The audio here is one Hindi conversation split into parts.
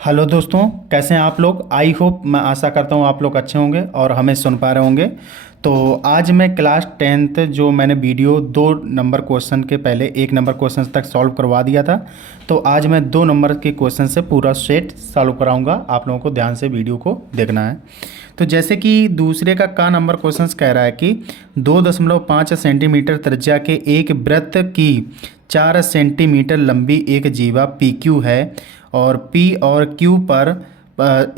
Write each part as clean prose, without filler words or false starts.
हेलो दोस्तों, कैसे हैं आप लोग। आई होप, मैं आशा करता हूँ आप लोग अच्छे होंगे और हमें सुन पा रहे होंगे। तो आज मैं क्लास टेंथ जो मैंने वीडियो 2 नंबर क्वेश्चन के पहले 1 नंबर क्वेश्चन तक सॉल्व करवा दिया था, तो आज मैं 2 नंबर के क्वेश्चन से पूरा सेट सॉल्व कराऊंगा। आप लोगों को ध्यान से वीडियो को देखना है। तो जैसे कि दूसरे का नंबर क्वेश्चन कह रहा है कि 2.5 सेंटीमीटर त्रिज्या के एक वृत्त की 4 सेंटीमीटर लंबी एक जीवा पी क्यू है और पी और क्यू पर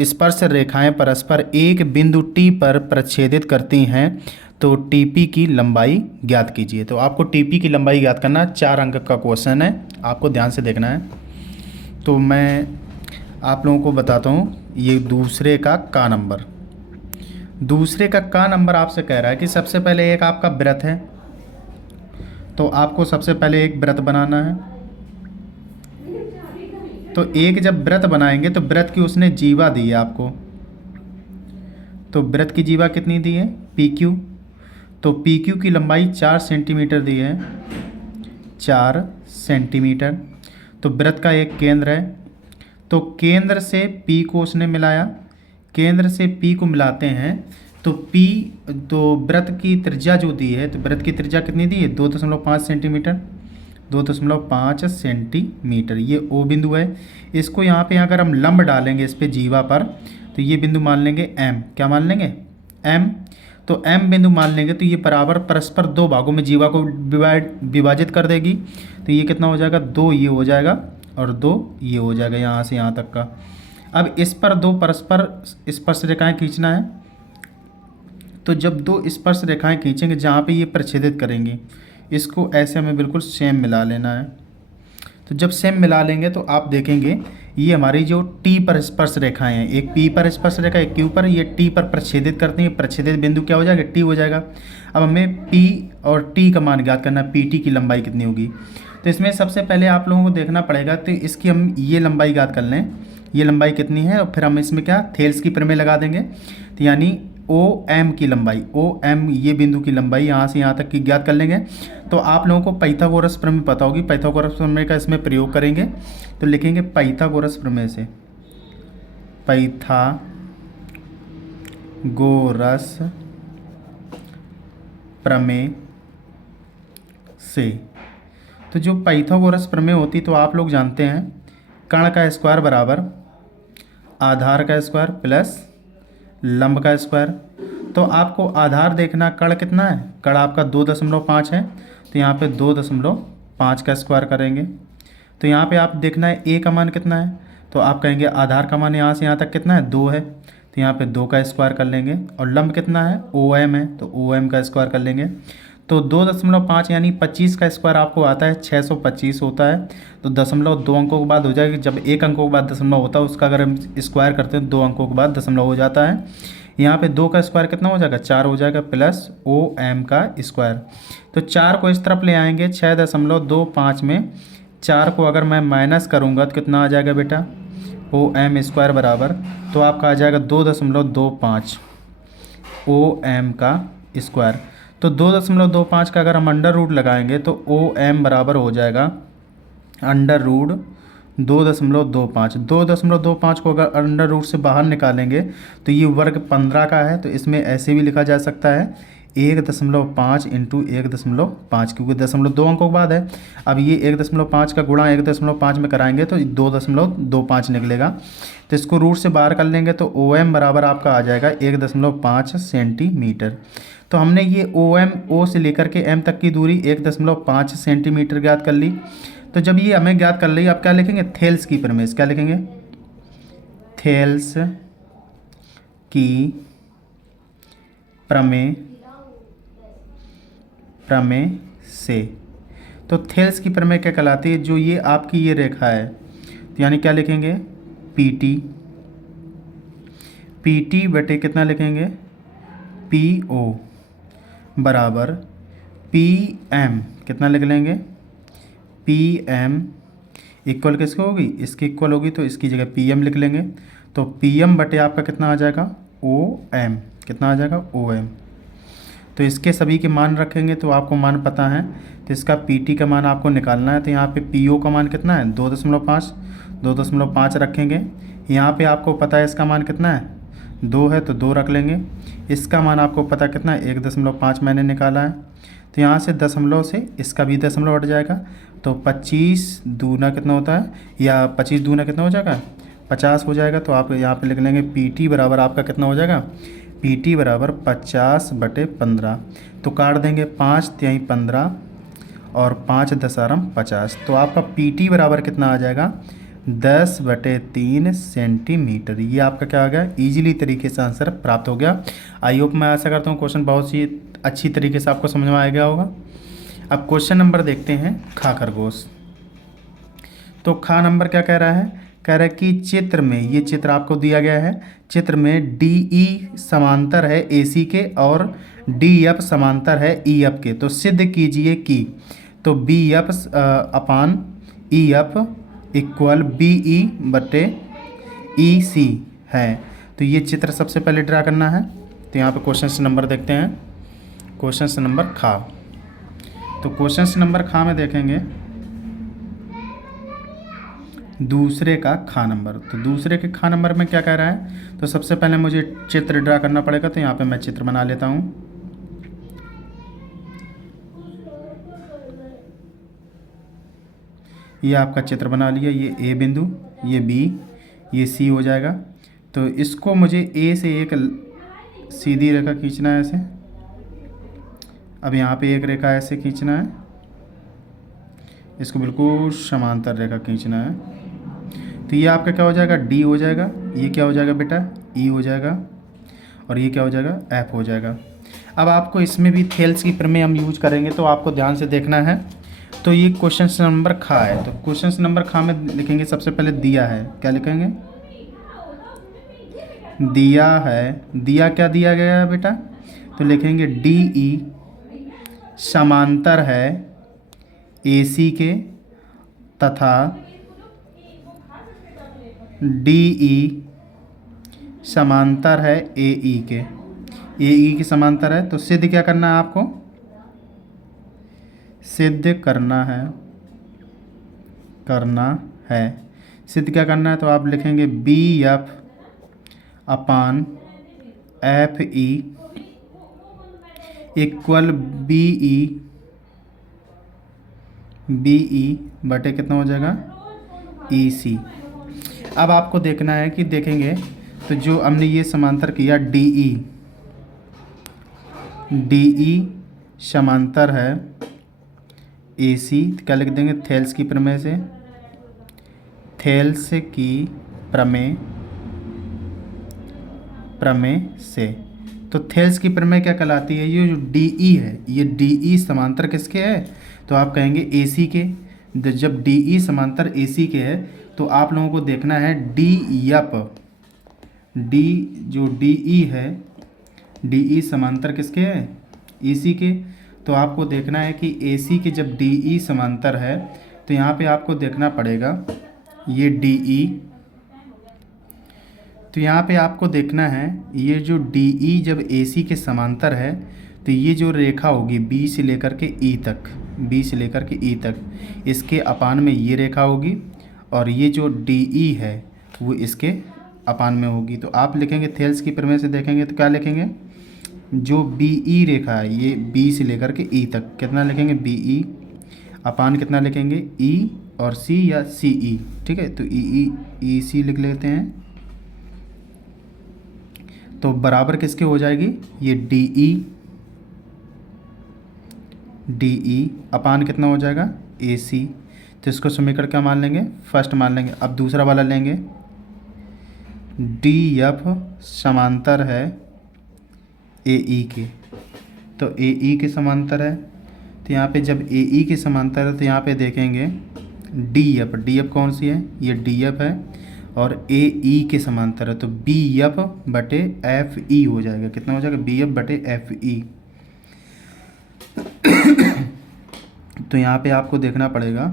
स्पर्श रेखाएं परस्पर एक बिंदु टी पर प्रच्छेदित करती हैं, तो टीपी की लंबाई ज्ञात कीजिए। तो आपको टीपी की लंबाई ज्ञात करना, 4 अंक का क्वेश्चन है, आपको ध्यान से देखना है। तो मैं आप लोगों को बताता हूँ, ये दूसरे का नंबर आपसे कह रहा है कि सबसे पहले एक आपका व्रत है, तो आपको सबसे पहले एक व्रत बनाना है। तो एक जब व्रत बनाएंगे तो व्रत की उसने जीवा दी है आपको। तो व्रत की जीवा कितनी दी है, पी क्यू। तो पी क्यू की लंबाई 4 सेंटीमीटर दी है, 4 सेंटीमीटर। तो व्रत का एक केंद्र है, तो केंद्र से पी को उसने मिलाया, केंद्र से पी को मिलाते हैं तो पी, तो व्रत की त्रिज्या जो दी है, तो व्रत की त्रिज्या कितनी दी है, 2.5 सेंटीमीटर। 2.5 सेंटीमीटर ये ओ बिंदु है। इसको यहाँ पे अगर हम लंब डालेंगे इस पे जीवा पर, तो ये बिंदु मान लेंगे एम। क्या मान लेंगे, एम। तो एम बिंदु मान लेंगे तो ये बराबर परस्पर 2 भागों में जीवा को विभाजित कर देगी। तो ये कितना हो जाएगा, 2 ये हो जाएगा और 2 ये हो जाएगा, यहाँ से यहाँ तक का। अब इस पर 2 परस्पर स्पर्श रेखाएं खींचना है। तो जब 2 स्पर्श रेखाएं खींचेंगे जहाँ पे ये प्रच्छेदित करेंगी, इसको ऐसे हमें बिल्कुल सेम मिला लेना है। तो जब सेम मिला लेंगे तो आप देखेंगे ये हमारी जो टी पर स्पर्श रेखाएं हैं, एक पी पर स्पर्श रेखा, एक क्यू पर, ये टी पर प्रच्छेदित करती हैं। प्रच्छेदित बिंदु क्या हो जाएगा, टी हो जाएगा। अब हमें पी और टी का मान ज्ञात करना है, पी टी की लंबाई कितनी होगी। तो इसमें सबसे पहले आप लोगों को देखना पड़ेगा, तो इसकी हम ये लंबाई ज्ञात कर लें, ये लंबाई कितनी है, और फिर हम इसमें क्या थेल्स की प्रमेय लगा देंगे। तो यानी ओ एम की लंबाई, ओ एम ये बिंदु की लंबाई यहाँ से यहाँ तक की ज्ञात कर लेंगे। तो आप लोगों को पाइथागोरस प्रमेय पता होगी, पाइथागोरस प्रमेय का इसमें प्रयोग करेंगे। तो लिखेंगे पाइथागोरस प्रमेय से, पाइथागोरस प्रमेय से। तो जो पाइथागोरस प्रमेय होती, तो आप लोग जानते हैं कर्ण का स्क्वायर बराबर आधार का स्क्वायर प्लस लंब का स्क्वायर। तो आपको आधार देखना, कर्ण कितना है, कर्ण आपका 2.5 है, तो यहाँ पे 2.5 का स्क्वायर करेंगे। तो यहाँ पे आप देखना है ए का मान कितना है, तो आप कहेंगे आधार का मान यहाँ से यहाँ तक कितना है, 2 है, तो यहाँ पे 2 का स्क्वायर कर लेंगे। और लंब कितना है, ओ एम है, तो ओ एम का स्क्वायर कर लेंगे। तो 2.5 यानी 25 का स्क्वायर आपको आता है 625 होता है। तो 0.2 अंकों के बाद हो जाएगी, जब 1 अंकों के बाद दशमलव होता है उसका अगर हम स्क्वायर करते हैं 2 अंकों के बाद दशमलव हो जाता है। यहाँ पे 2 का स्क्वायर कितना हो जाएगा, 4 हो जाएगा, प्लस ओ एम का स्क्वायर। तो 4 को इस तरफ ले आएंगे, 6.25 में 4 को अगर मैं माइनस करूँगा तो कितना आ जाएगा बेटा, ओ एम स्क्वायर बराबर, तो आपका आ जाएगा 2.25 ओ एम का स्क्वायर। तो 2.25 का अगर हम अंडर रूट लगाएंगे तो ओ एम बराबर हो जाएगा अंडर रूट 2.25। 2.25 को अगर अंडर रूट से बाहर निकालेंगे तो ये वर्ग 15 का है। तो इसमें ऐसे भी लिखा जा सकता है 1.5 इंटू 1.5, क्योंकि 2 अंकों के बाद है। अब ये 1.5 का गुणा 1.5 में कराएंगे तो 2.25 निकलेगा। तो इसको रूट से बाहर कर लेंगे तो ओ एम बराबर आपका आ जाएगा 1.5 सेंटीमीटर। तो हमने ये ओ एम, ओ से लेकर के एम तक की दूरी 1.5 सेंटीमीटर ज्ञात कर ली। तो जब ये हमें ज्ञात कर ली, आप क्या लिखेंगे, थेल्स की प्रमेय। क्या लिखेंगे, थेल्स की प्रमेय से। तो थेल्स की प्रमेय क्या कहलाती है, जो ये आपकी ये रेखा है, तो यानी क्या लिखेंगे, पी टी, पी टी बटे कितना लिखेंगे, पी ओ बराबर पी एम, कितना लिख लेंगे, पी एम इक्वल किसको होगी, इसकी इक्वल होगी, तो इसकी जगह पी एम लिख लेंगे। तो पी एम बटे आपका कितना आ जाएगा, ओ एम, कितना आ जाएगा, ओ एम। तो इसके सभी के मान रखेंगे तो आपको मान पता है, तो इसका पी टी का मान आपको निकालना है। तो यहाँ पे पी ओ का मान कितना है, 2.5 रखेंगे। यहाँ पे आपको पता है इसका मान कितना है, 2 है तो 2 रख लेंगे। इसका मान आपको पता कितना है, 1.5 मैंने निकाला है, तो यहाँ से दशमलव से इसका भी दशमलव हट जाएगा, तो 25 दूना कितना होता है, या 25 दूना कितना हो जाएगा, 50 हो जाएगा। तो आप यहाँ पे लिख लेंगे PT बराबर आपका कितना हो जाएगा, PT बराबर 50/15। तो काट देंगे 5 तिहाई 15 और 5 दशारम 50। तो आपका PT बराबर कितना आ जाएगा, 10/3 सेंटीमीटर। ये आपका क्या आ गया, ईजिली तरीके से आंसर प्राप्त हो गया। आई होप, मैं आशा करता हूँ क्वेश्चन बहुत ही अच्छी तरीके से आपको समझ में आ गया होगा। अब क्वेश्चन नंबर देखते हैं, खा खरगोश। तो खा नंबर क्या कह रहा है, कह रहा है कि चित्र में, ये चित्र आपको दिया गया है, चित्र में DE समांतर है AC के और DF समांतर है EF के। तो सिद्ध कीजिए कि, तो BF अपान EF इक्वल BE/EC है। तो ये चित्र सबसे पहले ड्रा करना है। तो यहाँ पे क्वेश्चन नंबर देखते हैं, क्वेश्चन नंबर खा। तो क्वेश्चन नंबर खा में देखेंगे दूसरे का खा नंबर। तो दूसरे के खा नंबर में क्या कह रहा है, तो सबसे पहले मुझे चित्र ड्रा करना पड़ेगा। तो यहाँ पे मैं चित्र बना लेता हूँ। ये आपका चित्र बना लिया, ये A बिंदु, ये B, ये C हो जाएगा। तो इसको मुझे A से एक सीधी रेखा खींचना है ऐसे। अब यहाँ पे एक रेखा ऐसे खींचना है, इसको बिल्कुल समांतर रेखा खींचना है। तो ये आपका क्या हो जाएगा, D हो जाएगा। ये क्या हो जाएगा बेटा, E हो जाएगा। और ये क्या हो जाएगा, F हो जाएगा। अब आपको इसमें भी थेल्स की प्रमेय हम यूज करेंगे, तो आपको ध्यान से देखना है। तो ये क्वेश्चन नंबर खा है। तो क्वेश्चन नंबर खा में लिखेंगे सबसे पहले दिया है, क्या लिखेंगे, दिया है। दिया क्या दिया गया है बेटा, तो लिखेंगे DE समांतर है AC के तथा DE समांतर है AE के। AE के समांतर है, तो सिद्ध क्या करना है आपको, सिद्ध करना है। सिद्ध क्या करना है, तो आप लिखेंगे BF upon FE equal BE बटे कितना हो जाएगा, EC। अब आपको देखना है कि देखेंगे, तो जो हमने ये समांतर किया DE समांतर है AC, क्या लिख देंगे, थेल्स की प्रमेय से, थेल्स की प्रमेय से। तो थेल्स की प्रमेय क्या कहलाती है, ये जो DE है, ये DE समांतर किसके है, तो आप कहेंगे AC के। जब DE समांतर AC के है, तो आप लोगों को देखना है DF, D जो DE है, DE समांतर किसके है, AC के। तो आपको देखना है कि AC के जब DE समांतर है, तो यहाँ पे आपको देखना पड़ेगा ये DE। तो यहाँ पे आपको देखना है, ये जो DE जब AC के समांतर है, तो ये जो रेखा होगी B से लेकर के E तक, इसके अपान में ये रेखा होगी, और ये जो DE है वो इसके अपान में होगी। तो आप लिखेंगे थेल्स की प्रमेय से देखेंगे तो क्या लिखेंगे, जो BE रेखा है ये B से लेकर के E तक, कितना लिखेंगे, BE अपान कितना लिखेंगे, E और C या CE, ठीक है। तो EC लिख लेते हैं। तो बराबर किसके हो जाएगी, ये DE अपान कितना हो जाएगा, AC। तो इसको समीकरण क्या मान लेंगे, फर्स्ट मान लेंगे। अब दूसरा वाला लेंगे, DF समांतर है AE के। तो AE के समांतर है, तो यहाँ पे जब AE के समांतर है, तो यहाँ पे देखेंगे DF कौन सी है, ये DF है, और AE के समांतर है, तो BF/FE हो जाएगा। कितना हो जाएगा, BF/FE। तो यहाँ पे आपको देखना पड़ेगा,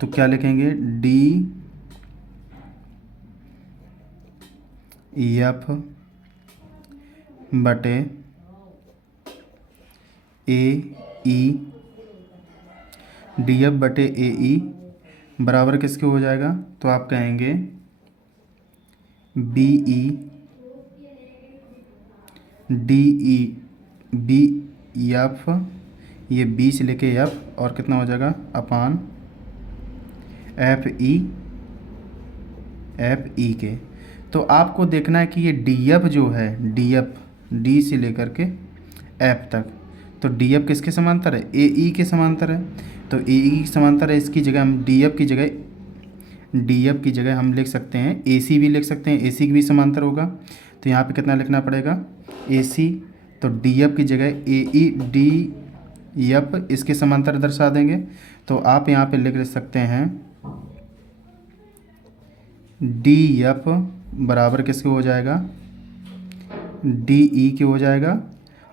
तो क्या लिखेंगे, DF/AE बराबर किसके हो जाएगा, तो आप कहेंगे B E D E B F, ये बी से लेके एफ और कितना हो जाएगा अपान एफ ई के। तो आपको देखना है कि ये डी एफ जो है, डी एफ डी से लेकर के एफ तक, तो डी एफ किसके समांतर है, ए ई के समांतर है। तो ए ई समांतर है, इसकी जगह हम डी एफ की जगह हम लिख सकते हैं ए सी भी लिख सकते हैं, ए सी की भी समांतर होगा। तो यहाँ पे कितना लिखना पड़ेगा ए सी, तो डी एफ की जगह ए ई डी एफ इसके समांतर दर्शा देंगे। तो आप यहाँ पे लिख सकते हैं डी एफ बराबर किसके हो जाएगा, डी ई के हो जाएगा,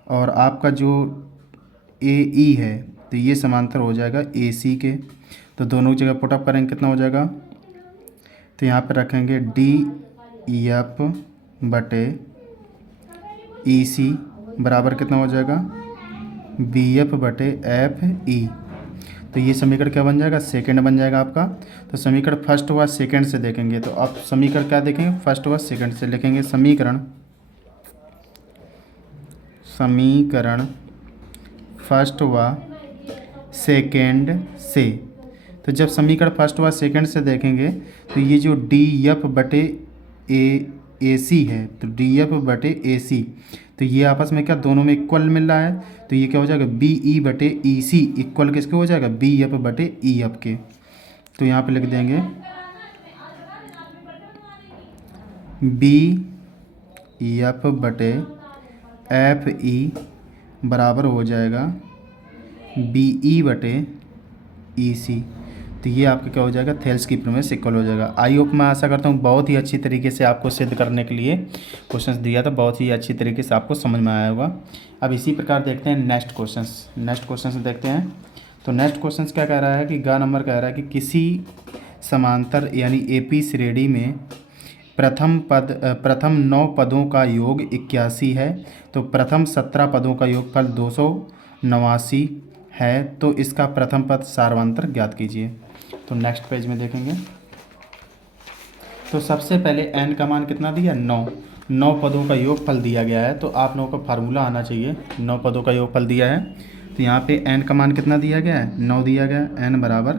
और आपका जो ए ई है तो ये समांतर हो जाएगा ए सी के। तो दोनों जगह पुटअप करेंगे कितना हो जाएगा, तो यहाँ पे रखेंगे डी एफ बटे ई सी बराबर कितना हो जाएगा बी एफ बटे एफ ई। तो ये समीकरण क्या बन जाएगा, सेकंड बन जाएगा आपका। तो समीकरण फर्स्ट व सेकंड से देखेंगे, तो आप समीकरण क्या देखेंगे, फर्स्ट व सेकंड से लिखेंगे। समीकरण फर्स्ट व सेकंड से, तो जब समीकरण फर्स्ट व सेकंड से देखेंगे तो ये जो डी एफ बटे ए सी है, तो डी एफ बटे ए सी, तो ये आपस में क्या दोनों में इक्वल मिल रहा है। तो ये क्या हो जाएगा बी ई बटे ई सी इक्वल किसके हो जाएगा, बी एफ बटे ई एफ के। तो यहाँ पे लिख देंगे बी एफ बटे एफ ई बराबर हो जाएगा बी ई बटे ई सी। तो ये आपका क्या हो जाएगा, थेल्स की प्रमेय से इक्वल हो जाएगा। आई होप मैं आशा करता हूँ बहुत ही अच्छी तरीके से आपको सिद्ध करने के लिए क्वेश्चंस दिया था, बहुत ही अच्छी तरीके से आपको समझ में आया होगा। अब इसी प्रकार देखते हैं नेक्स्ट क्वेश्चंस देखते हैं। तो नेक्स्ट क्वेश्चंस क्या कह रहा है कि गा नंबर कह रहा है कि किसी समांतर यानी ए पी श्रेणी में प्रथम 9 पदों का योग 81 है, तो प्रथम 17 पदों का योगफल 289 है, तो इसका प्रथम पद सार्वंतर ज्ञात कीजिए। तो नेक्स्ट पेज में देखेंगे। तो सबसे पहले n का मान कितना दिया, 9 पदों का योगफल दिया गया है, तो आप लोगों का फार्मूला आना चाहिए। 9 पदों का योगफल दिया है, तो यहाँ पे n का मान कितना दिया गया है, 9 दिया गया है, n बराबर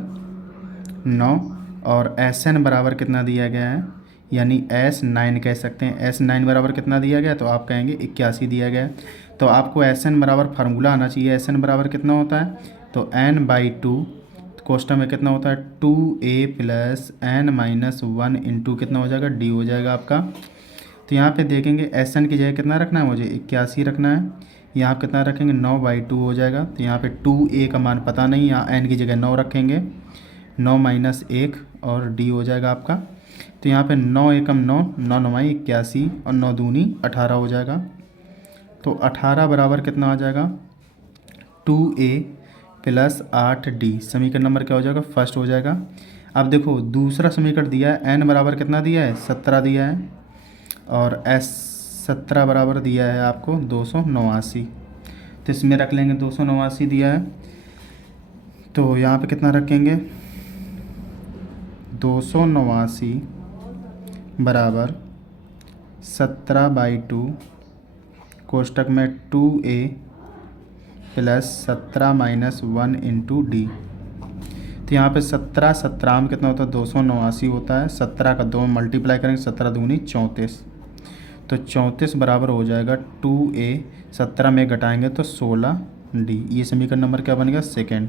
9, और Sn बराबर कितना दिया गया है, यानी S9 कह सकते हैं। S9 बराबर कितना दिया गया, तो आप कहेंगे 81 दिया गया है। तो आपको Sn बराबर फार्मूला आना चाहिए। Sn बराबर कितना होता है, तो n/2 क्वेश्चन में कितना होता है 2a प्लस n-1 इंटू कितना हो जाएगा d हो जाएगा आपका। तो यहाँ पे देखेंगे Sn की जगह कितना रखना है, मुझे 81 रखना है। यहाँ कितना रखेंगे 9/2 हो जाएगा। तो यहाँ पे 2a का मान पता नहीं, यहाँ n की जगह 9 रखेंगे, 9 - 1 और d हो जाएगा आपका। तो यहाँ पे 9 एकम 9, 9 9 81 और 9 दूनी 18 हो जाएगा। तो 18 बराबर कितना आ जाएगा 2a प्लस 8d। समीकरण नंबर क्या हो जाएगा, फर्स्ट हो जाएगा। अब देखो दूसरा समीकरण दिया है, n बराबर कितना दिया है 17 दिया है, और S17 बराबर दिया है आपको 289। तो इसमें रख लेंगे 289 दिया है, तो यहाँ पे कितना रखेंगे 289 बराबर 17/2 कोष्टक में 2a प्लस 17 - 1 इंटू डी। तो यहाँ पे 17 में कितना होता है 289 होता है, 17 का 2 मल्टीप्लाई करेंगे, 17 दूनी 34, तो 34 बराबर हो जाएगा 2a, 17 में घटाएंगे तो 16d। ये समीकरण नंबर क्या बनेगा, सेकंड।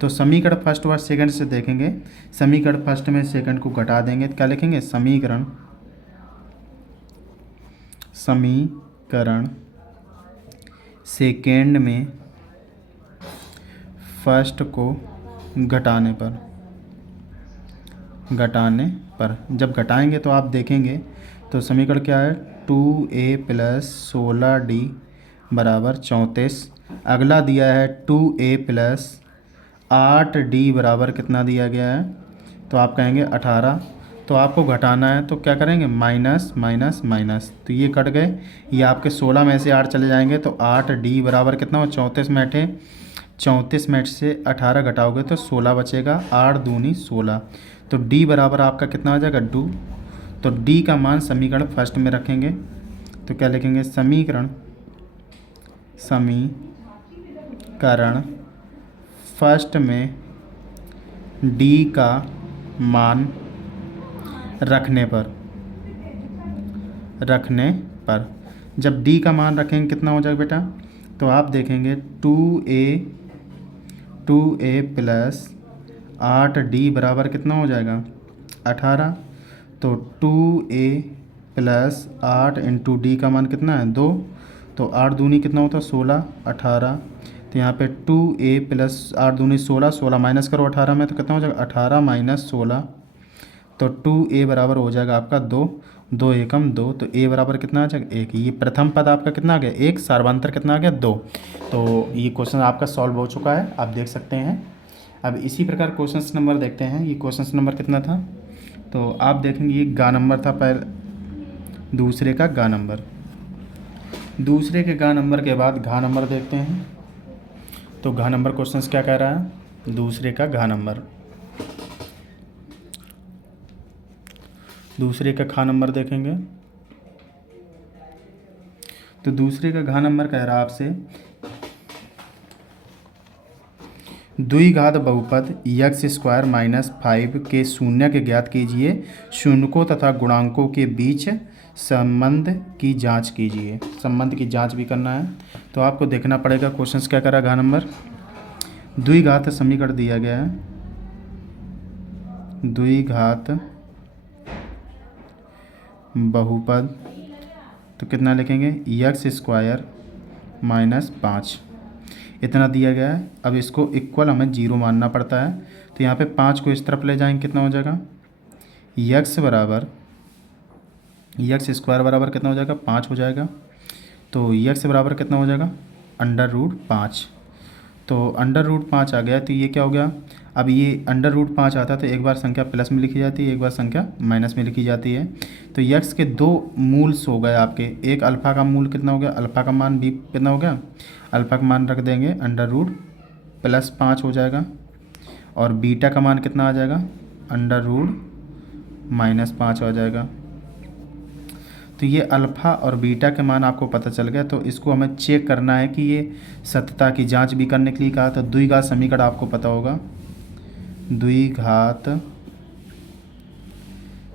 तो समीकरण फर्स्ट व सेकंड से देखेंगे। समीकरण फर्स्ट में सेकंड को घटा देंगे तो क्या लिखेंगे, समीकरण सेकेंड में फर्स्ट को घटाने पर जब घटाएंगे तो आप देखेंगे तो समीकरण क्या है 2a प्लस 16d बराबर 34। अगला दिया है 2a प्लस 8d बराबर कितना दिया गया है, तो आप कहेंगे 18। तो आपको घटाना है तो क्या करेंगे माइनस माइनस माइनस, तो ये कट गए, ये आपके 16 में से 8 चले जाएंगे, तो 8d बराबर कितना हो 34 में 8 34 में से 18 घटाओगे तो 16 बचेगा, 8 दूनी 16। तो डी बराबर आपका कितना आ जाएगा 2। तो डी का मान समीकरण फर्स्ट में रखेंगे तो क्या लिखेंगे, समीकरण फर्स्ट में डी का मान रखने पर जब डी का मान रखेंगे कितना हो जाएगा बेटा, तो आप देखेंगे 2a प्लस 8d बराबर कितना हो जाएगा 18। तो 2a प्लस 8 इंटू डी का मान कितना है 2। तो 8 दूनी कितना होता है 16, 18। तो यहाँ पे 2a प्लस 8 दूनी 16, 16 माइनस करो 18 में तो कितना हो जाएगा 18 माइनस 16। तो 2a बराबर हो जाएगा आपका 2, 2 एकम 2। तो a बराबर कितना आ जाएगा 1। ये प्रथम पद आपका कितना आ गया 1, सार्वधातुक कितना आ गया 2। तो ये क्वेश्चन आपका सॉल्व हो चुका है, आप देख सकते हैं। अब इसी प्रकार क्वेश्चन नंबर देखते हैं। ये क्वेश्चन नंबर कितना था, तो आप देखेंगे ये गा नंबर था दूसरे का गा नंबर। दूसरे के गा नंबर के बाद घा नंबर देखते हैं। तो घा नंबर क्वेश्चन क्या कह रहा है, दूसरे का घा नंबर। दूसरे का खा नंबर देखेंगे तो दूसरे का घा नंबर कह रहा है आपसे द्विघात बहुपद x स्क्वायर माइनस 5 के शून्य के ज्ञात कीजिए, शून्यकों तथा गुणांकों के बीच संबंध की जांच कीजिए। संबंध की जांच भी करना है तो आपको देखना पड़ेगा क्वेश्चन क्या करा घा नंबर। द्विघात समीकरण दिया गया है, द्विघात बहुपद तो कितना लिखेंगे x स्क्वायर माइनस 5 इतना दिया गया है। अब इसको इक्वल हमें 0 मानना पड़ता है। तो यहाँ पे 5 को इस तरफ ले जाएंगे कितना हो जाएगा x स्क्वायर बराबर कितना हो जाएगा 5 हो जाएगा। तो x बराबर कितना हो जाएगा √5। तो √5 आ गया तो ये क्या हो गया, अब ये √5 आता है तो एक बार संख्या प्लस में लिखी जाती है, एक बार संख्या माइनस में लिखी जाती है। तो x के दो मूल्स हो गए आपके, एक अल्फ़ा का मूल कितना हो गया, अल्फ़ा का मान भी कितना हो गया, अल्फ़ा का मान रख देंगे √+5 हो जाएगा, और बीटा का मान कितना आ जाएगा √-5 आ जाएगा। तो ये अल्फ़ा और बीटा के मान आपको पता चल गया। तो इसको हमें चेक करना है कि ये सत्यता की जांच भी करने के लिए कहा। तो द्विघात समीकरण आपको पता होगा, द्विघात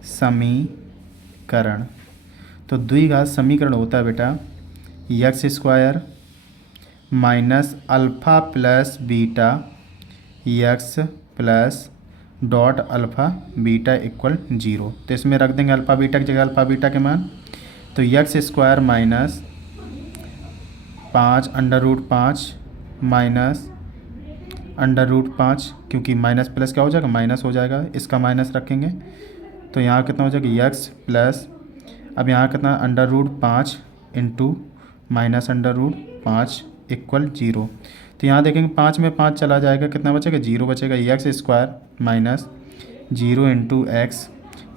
समीकरण। तो द्विघात समीकरण होता है बेटा x square minus alpha plus beta x plus dot alpha beta equal 0। तो इसमें रख देंगे अल्फ़ा बीटा की जगह अल्फ़ा बीटा के मान। तो x स्क्वायर माइनस 5 √5 माइनस √5, क्योंकि माइनस प्लस क्या हो जाएगा माइनस हो जाएगा, इसका माइनस रखेंगे तो यहाँ कितना हो जाएगा x प्लस, अब यहाँ कितना √5 इंटू माइनस √5 इक्वल 0। तो यहाँ देखेंगे 5 में 5 चला जाएगा, कितना बचेगा 0 बचेगा। x square minus 0 into x,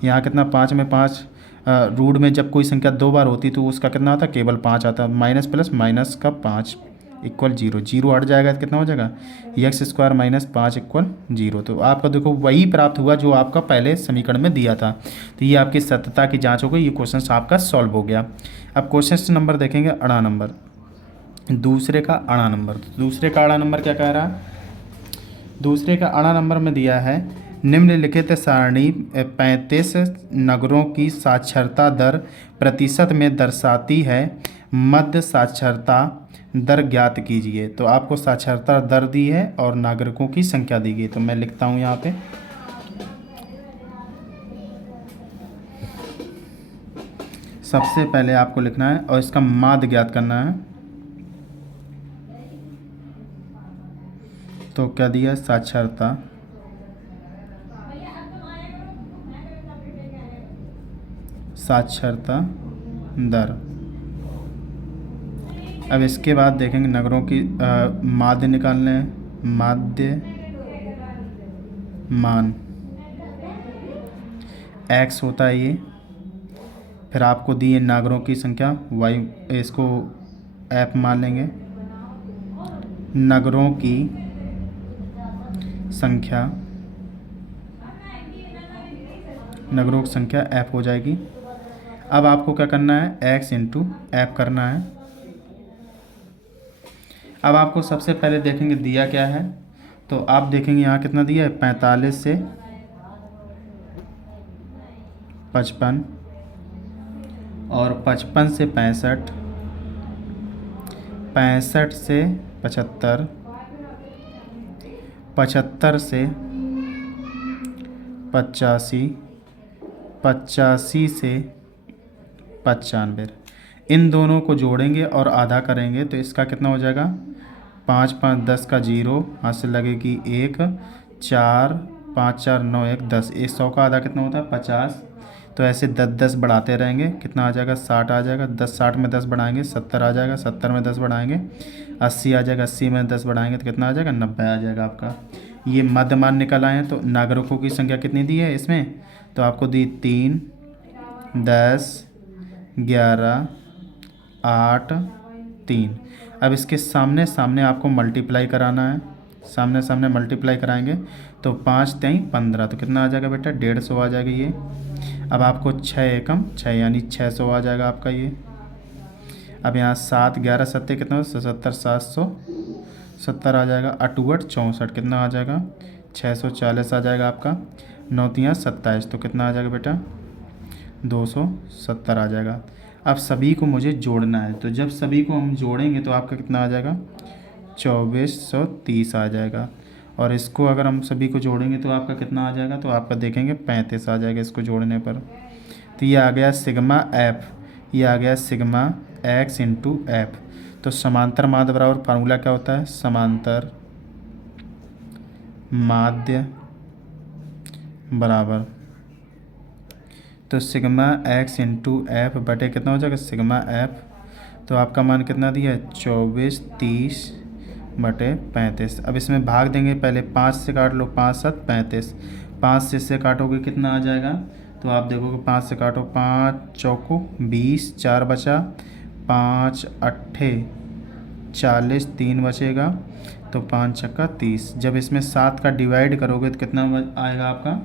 यहाँ कितना 5 में 5 रूट में जब कोई संख्या 2 बार होती तो उसका कितना आता केवल 5 आता, माइनस प्लस माइनस का 5 इक्वल 0, 0 हट जाएगा तो कितना हो जाएगा x स्क्वायर माइनस 5 इक्वल 0। तो आपका देखो वही प्राप्त हुआ जो आपका पहले समीकरण में दिया था। तो ये आपकी सत्यता की जांच हो गई, ये क्वेश्चन आपका सॉल्व हो गया। अब क्वेश्चन नंबर देखेंगे अड़ा नंबर, दूसरे का अड़ा नंबर। दूसरे का अड़ा नंबर क्या कह रहा है, दूसरे का अड़ा नंबर में दिया है निम्नलिखित सारणी 35 नगरों की साक्षरता दर प्रतिशत में दर्शाती है, मध्य साक्षरता दर ज्ञात कीजिए। तो आपको साक्षरता दर दी है और नागरिकों की संख्या दी गई। तो मैं लिखता हूँ यहाँ पे सबसे पहले आपको लिखना है और इसका माध्य ज्ञात करना है। तो क्या दिया साक्षरता दर। अब इसके बाद देखेंगे नगरों की माध्य निकालने हैं, माध्य मान x होता है ये, फिर आपको दी है नागरों की संख्या y, इसको f मान लेंगे, नगरों की संख्या, नगरों की संख्या f हो जाएगी। अब आपको क्या करना है, x इंटू एफ करना है। अब आपको सबसे पहले देखेंगे दिया क्या है, तो आप देखेंगे यहाँ कितना दिया है, 45 से 55 और 55 से 65, 65 से 75, 75 से 85, 85 से 95। इन दोनों को जोड़ेंगे और आधा करेंगे तो इसका कितना हो जाएगा, 5 5 10 का 0, हाथ से लगेगी 1, 4 5 4 9 1 10, 100 का आधा कितना होता है 50। तो ऐसे 10 10 बढ़ाते रहेंगे, कितना आ जाएगा 60 आ जाएगा, 10 60 में 10 बढ़ाएंगे 70 आ जाएगा, 70 में 10 बढ़ाएंगे 80 आ जाएगा, 80 में 10 बढ़ाएंगे तो कितना आ जाएगा 90 आ जाएगा आपका। ये मध्यमान निकल आए हैं। तो नागरिकों की संख्या कितनी दी है इसमें, तो आपको दी 3 10 11 8 3। अब इसके सामने सामने आपको मल्टीप्लाई कराना है, सामने सामने मल्टीप्लाई कराएंगे तो 5 3 15, तो कितना आ जाएगा बेटा 150 आ जाएगा ये। अब आपको 6 एकम 6 यानी 600 आ जाएगा आपका ये। अब यहाँ 7 11 7 कितना हो 77, 770 आ जाएगा। 8 8 64 कितना आ जाएगा 640 आ जाएगा आपका। 9 3 27, तो कितना आ जाएगा बेटा 270 आ जाएगा। अब सभी को मुझे जोड़ना है, तो जब सभी को हम जोड़ेंगे तो आपका कितना आ जाएगा 2430 आ जाएगा। और इसको अगर हम सभी को जोड़ेंगे तो आपका कितना आ जाएगा, तो आपका देखेंगे 35 आ जाएगा इसको जोड़ने पर। तो ये आ गया सिग्मा एफ, ये आ गया सिग्मा एक्स इंटू एफ। तो समांतर माध्य बराबर फार्मूला क्या होता है, समांतर माध्य बराबर, तो सिग्मा एक्स इंटू एफ बटे कितना हो जाएगा सिग्मा एफ। तो आपका मान कितना दिया है 2430 बटे 35। अब इसमें भाग देंगे, पहले 5 से काट लो, 5 7 35, 5 से इससे काटोगे कितना आ जाएगा, तो आप देखोगे 5 से काटो 5 चौको 20, 4 बचा, 5 8 40, 3 बचेगा, तो 5 छक्का 30। जब इसमें 7 का डिवाइड करोगे तो कितना आएगा आपका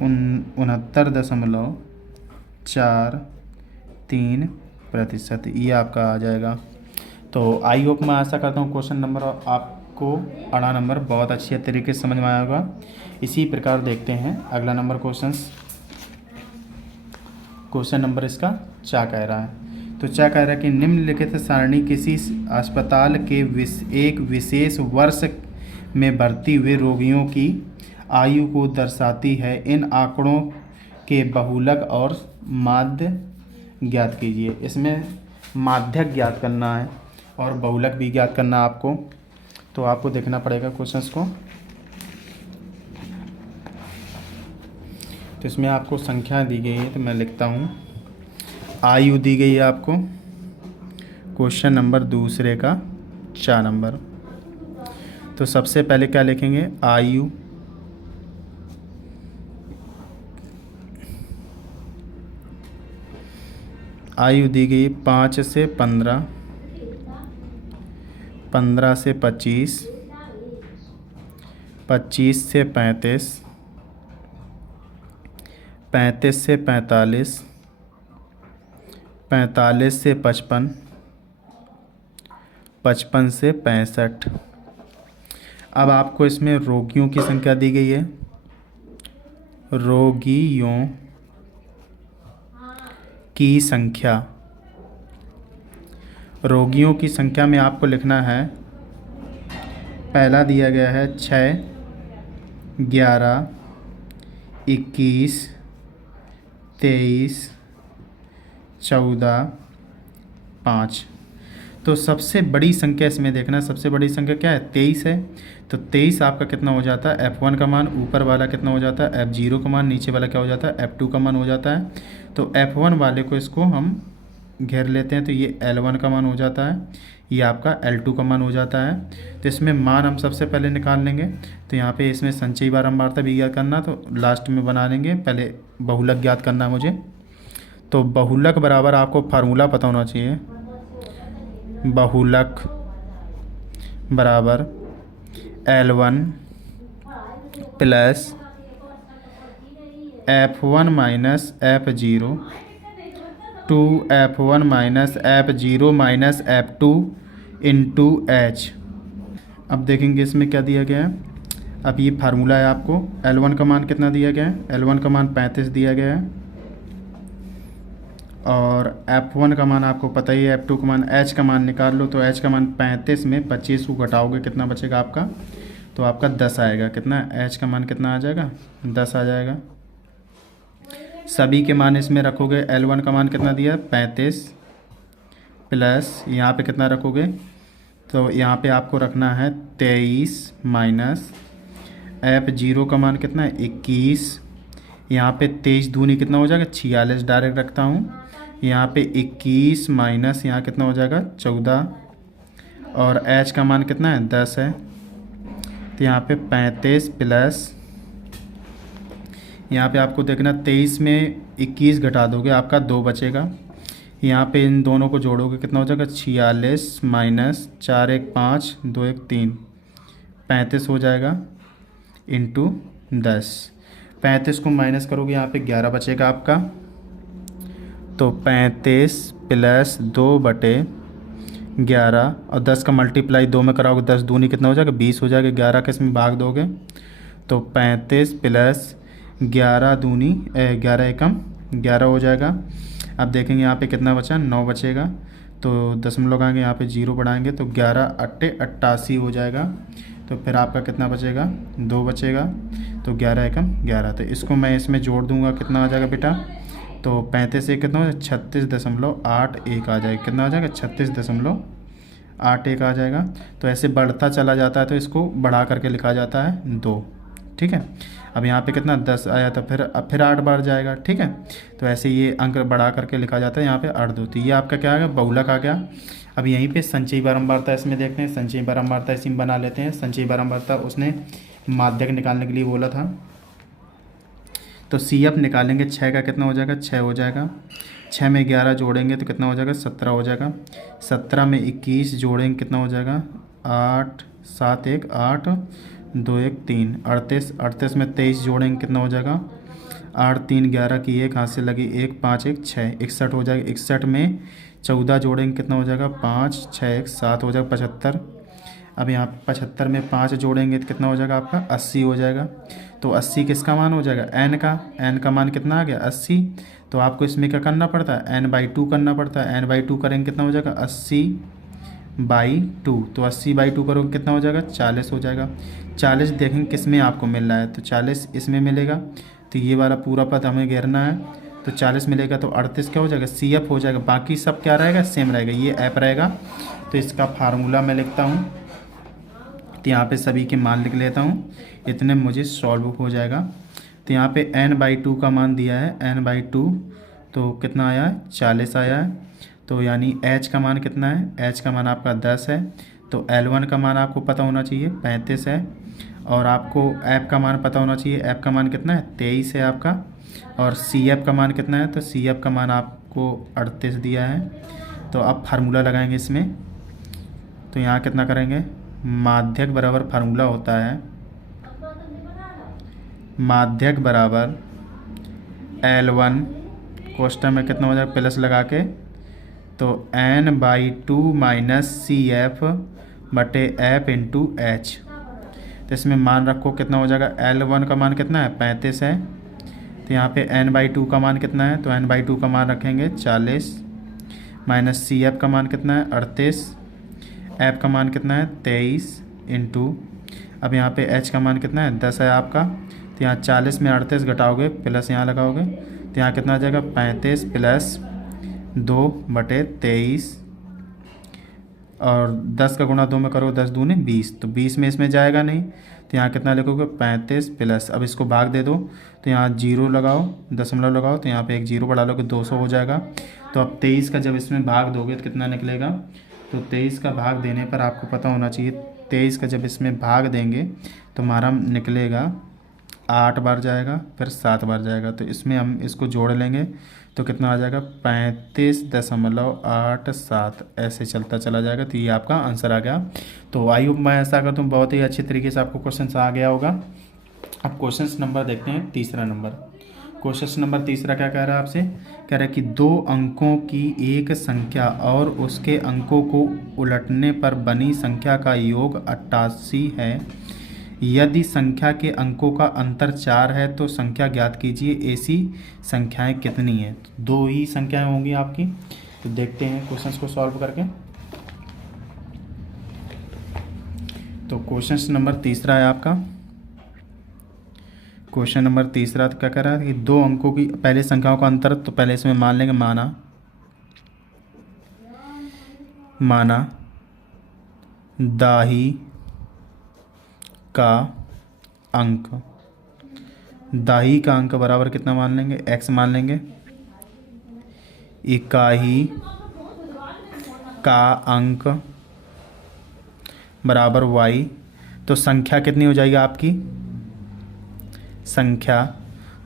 69.43%, ये आपका आ जाएगा। तो आई होप मैं आशा करता हूँ क्वेश्चन नंबर आपको 18 नंबर बहुत अच्छे तरीके से समझ में आया होगा। इसी प्रकार देखते हैं अगला नंबर क्वेश्चन नंबर इसका क्या कह रहा है। तो क्या कह रहा है कि निम्नलिखित सारणी किसी अस्पताल के एक विशेष वर्ष में भर्ती हुए रोगियों की आयु को दर्शाती है। इन आंकड़ों के बहुलक और माध्य ज्ञात कीजिए। इसमें माध्यक ज्ञात करना है और बहुलक भी ज्ञात करना है आपको। तो आपको देखना पड़ेगा क्वेश्चंस को। तो इसमें आपको संख्या दी गई है, तो मैं लिखता हूँ। आयु दी गई है आपको, क्वेश्चन नंबर दूसरे का 4 नंबर। तो सबसे पहले क्या लिखेंगे, आयु दी गई 5 से 15, 15 से 25, 25 से 35, 35 से 45, 45 से 55, 55 से 65। अब आपको इसमें रोगियों की संख्या दी गई है, रोगियों की संख्या। रोगियों की संख्या में आपको लिखना है, पहला दिया गया है 6 11 21 23 14 5। तो सबसे बड़ी संख्या इसमें देखना, सबसे बड़ी संख्या क्या है 23 है। तो 23 आपका कितना हो जाता है F1 का मान, ऊपर वाला कितना हो जाता है F0 का मान, नीचे वाला क्या हो जाता है F2 का मान हो जाता है। तो F1 वाले को इसको हम घेर लेते हैं, तो ये L1 का मान हो जाता है, ये आपका L2 का मान हो जाता है। तो इसमें मान हम सबसे पहले निकाल लेंगे। तो यहाँ पे इसमें संचयी बारंबारता भी ज्ञात करना, तो लास्ट में बना लेंगे, पहले बहुलक ज्ञात करना है मुझे। तो बहुलक बराबर आपको फार्मूला पता होना चाहिए, बहुलक बराबर L1 plus F1 minus F0 2F1 minus F0 minus F2 into H. अब देखेंगे इसमें क्या दिया गया है। अब ये फार्मूला है, आपको L1 का मान कितना दिया गया है, L1 का मान 35 दिया गया है, और F1 का मान आपको पता ही है, F2 का मान, H का मान निकाल लो। तो H का मान 35 में 25 को घटाओगे कितना बचेगा आपका, तो आपका 10 आएगा। कितना H का मान कितना आ जाएगा, 10 आ जाएगा। सभी के मान इसमें रखोगे। L1 का मान कितना दिया, 35 प्लस यहाँ पे कितना रखोगे, तो यहाँ पे आपको रखना है 23 माइनस F0 का मान कितना है, 21। यहाँ पे 23 दूनी कितना हो जाएगा, 46 डायरेक्ट रखता हूँ। यहाँ पे 21 माइनस यहाँ कितना हो जाएगा, 14, और H का मान कितना है, 10 है। तो यहाँ पे 35 प्लस यहाँ पे आपको देखना 23 में 21 घटा दोगे, आपका 2 बचेगा। यहाँ पे इन दोनों को जोड़ोगे कितना हो जाएगा, 46 माइनस 4 1 5 2 1 3 35 हो जाएगा इंटू 10। 35 को माइनस करोगे, यहाँ पे 11 बचेगा आपका। तो 35 प्लस 2/11 और 10 का मल्टीप्लाई 2 में कराओगे, 10 दूनी कितना हो जाएगा, 20 हो जाएगा। 11 का इसमें भाग दोगे तो 35 प्लस 11 दूनी 11 एकम 11 हो जाएगा। अब देखेंगे यहाँ पे कितना बचा, 9 बचेगा। तो दशमलव लगाएंगे, यहाँ पे 0 बढ़ाएंगे तो 11 अट्टे 88 हो जाएगा। तो फिर आपका कितना बचेगा, 2 बचेगा। तो 11 एकम 11। तो इसको मैं इसमें जोड़ दूंगा, कितना आ जाएगा बेटा, तो 35 से कितना हो जाएगा, 36.81 आ जाएगा। कितना आ जाएगा, 36.81 आ जाएगा। तो ऐसे बढ़ता चला जाता है, तो इसको बढ़ा करके लिखा जाता है 2। ठीक है। अब यहाँ पे कितना 10 आया, तो फिर 8 बढ़ जाएगा। ठीक है। तो ऐसे ये अंक बढ़ा करके लिखा जाता है। यहाँ पे 8 2, तो ये आपका क्या आ गया, बहुलक आ गया। अब यहीं पे संचयी बारंबारता इसमें देखते हैं। संचयी बारंबारता इसी में बना लेते हैं। संचयी बारंबारता उसने माध्यक निकालने के लिए बोला था। तो CF निकालेंगे, 6 का कितना हो जाएगा, 6 हो जाएगा। 6 में 11 जोड़ेंगे तो कितना हो जाएगा, 17 हो जाएगा। 17 में 21 जोड़ेंगे कितना हो जाएगा, 8 7 1 8 2 1 3 38। 38 में 23 जोड़ेंगे कितना हो जाएगा, 8 3 11 की 1 हाथ से लगी 1 5 1 6 61 हो जाएगा। 61 में 14 जोड़ेंगे कितना हो जाएगा, 5 6 1 7 हो जाएगा 75। अब यहाँ 75 में 5 जोड़ेंगे तो कितना हो जाएगा आपका, 80 हो जाएगा। तो 80 किसका मान हो जाएगा, n का। n का मान कितना आ गया, 80। तो आपको इसमें क्या करना पड़ता है, n/2 करना पड़ता है। n/2 करेंगे कितना हो जाएगा, 80/2। तो 80/2 करोगे कितना हो जाएगा, 40 हो जाएगा। 40 देखेंगे किस में आपको मिल रहा है, तो 40 इसमें मिलेगा। तो ये वाला पूरा पद हमें घेरना है। तो 40 मिलेगा तो 38 क्या हो जाएगा, CF हो जाएगा। बाकी सब क्या रहेगा, सेम रहेगा, ये ऐप रहेगा। तो इसका फार्मूला मैं लिखता हूँ। तो यहाँ पे सभी के मान लिख लेता हूँ, इतने मुझे सॉल्व हो जाएगा। तो यहाँ पे n/2 का मान दिया है, n/2 तो कितना आया है, 40 आया है। तो यानी h का मान कितना है, h का मान आपका 10 है। तो L1 का मान आपको पता होना चाहिए, 35 है। और आपको f का मान पता होना चाहिए, f का मान कितना है, 23 है आपका। और CF का मान कितना है, तो CF का मान आपको 38 दिया है। तो अब फार्मूला लगाएंगे इसमें। तो यहाँ कितना करेंगे, माध्यक बराबर फार्मूला होता है, माध्यक बराबर L1 क्वेश्चन में कितना हो जाएगा, प्लस लगा के, तो n/2 minus CF/F into H। तो इसमें मान रखो कितना हो जाएगा, L1 का मान कितना है, 35 है। तो यहाँ पे n/2 का मान कितना है, तो n/2 का मान रखेंगे 40 माइनस CF का मान कितना है, 38। F का मान कितना है, 23 इंटू, अब यहाँ पे H का मान कितना है, 10 है आपका। तो यहाँ 40 में 38 घटाओगे, प्लस यहाँ लगाओगे, तो यहाँ कितना आ जाएगा, 35 प्लस 2/23। और 10 का गुणा 2 में करो, 10 दूनी 20। तो 20 में इसमें जाएगा नहीं, तो यहाँ कितना लिखोगे, 35 प्लस, अब इसको भाग दे दो। तो यहाँ 0 लगाओ, दशमलव लगाओ, तो यहाँ पे एक 0 बढ़ा लोगे, 200 हो जाएगा। तो अब 23 का जब इसमें भाग दोगे तो कितना निकलेगा, तो 23 का भाग देने पर आपको पता होना चाहिए, 23 का जब इसमें भाग देंगे तो हमारा निकलेगा 8 बार जाएगा, फिर 7 बार जाएगा। तो इसमें हम इसको जोड़ लेंगे तो कितना आ जाएगा, 35.87। ऐसे चलता चला जाएगा। तो ये आपका आंसर आ गया। तो आई होप मैं ऐसा करता हूँ बहुत ही अच्छे तरीके से आपको क्वेश्चन आ गया होगा। अब क्वेश्चन नंबर देखते हैं, तीसरा नंबर। क्वेश्चन नंबर तीसरा क्या कह रहा है आपसे? कह रहा है कि दो अंकों की एक संख्या और उसके अंकों को उलटने पर बनी संख्या का योग 88 है। यदि संख्या के अंकों का अंतर 4 है तो संख्या ज्ञात कीजिए। ऐसी संख्याएं कितनी हैं? तो दो ही संख्याएं होंगी आपकी। तो देखते हैं क्वेश्चंस को सॉल्व करके। तो क्वेश्चन नंबर तीसरा है आपका। क्वेश्चन नंबर तीसरा तो क्या कह रहा है कि दो अंकों की पहले संख्याओं का अंतर, तो पहले इसमें मान लेंगे माना दाही का अंक। दाही का अंक बराबर कितना मान लेंगे? x मान लेंगे। इकाई का अंक बराबर y। तो संख्या कितनी हो जाएगी आपकी? संख्या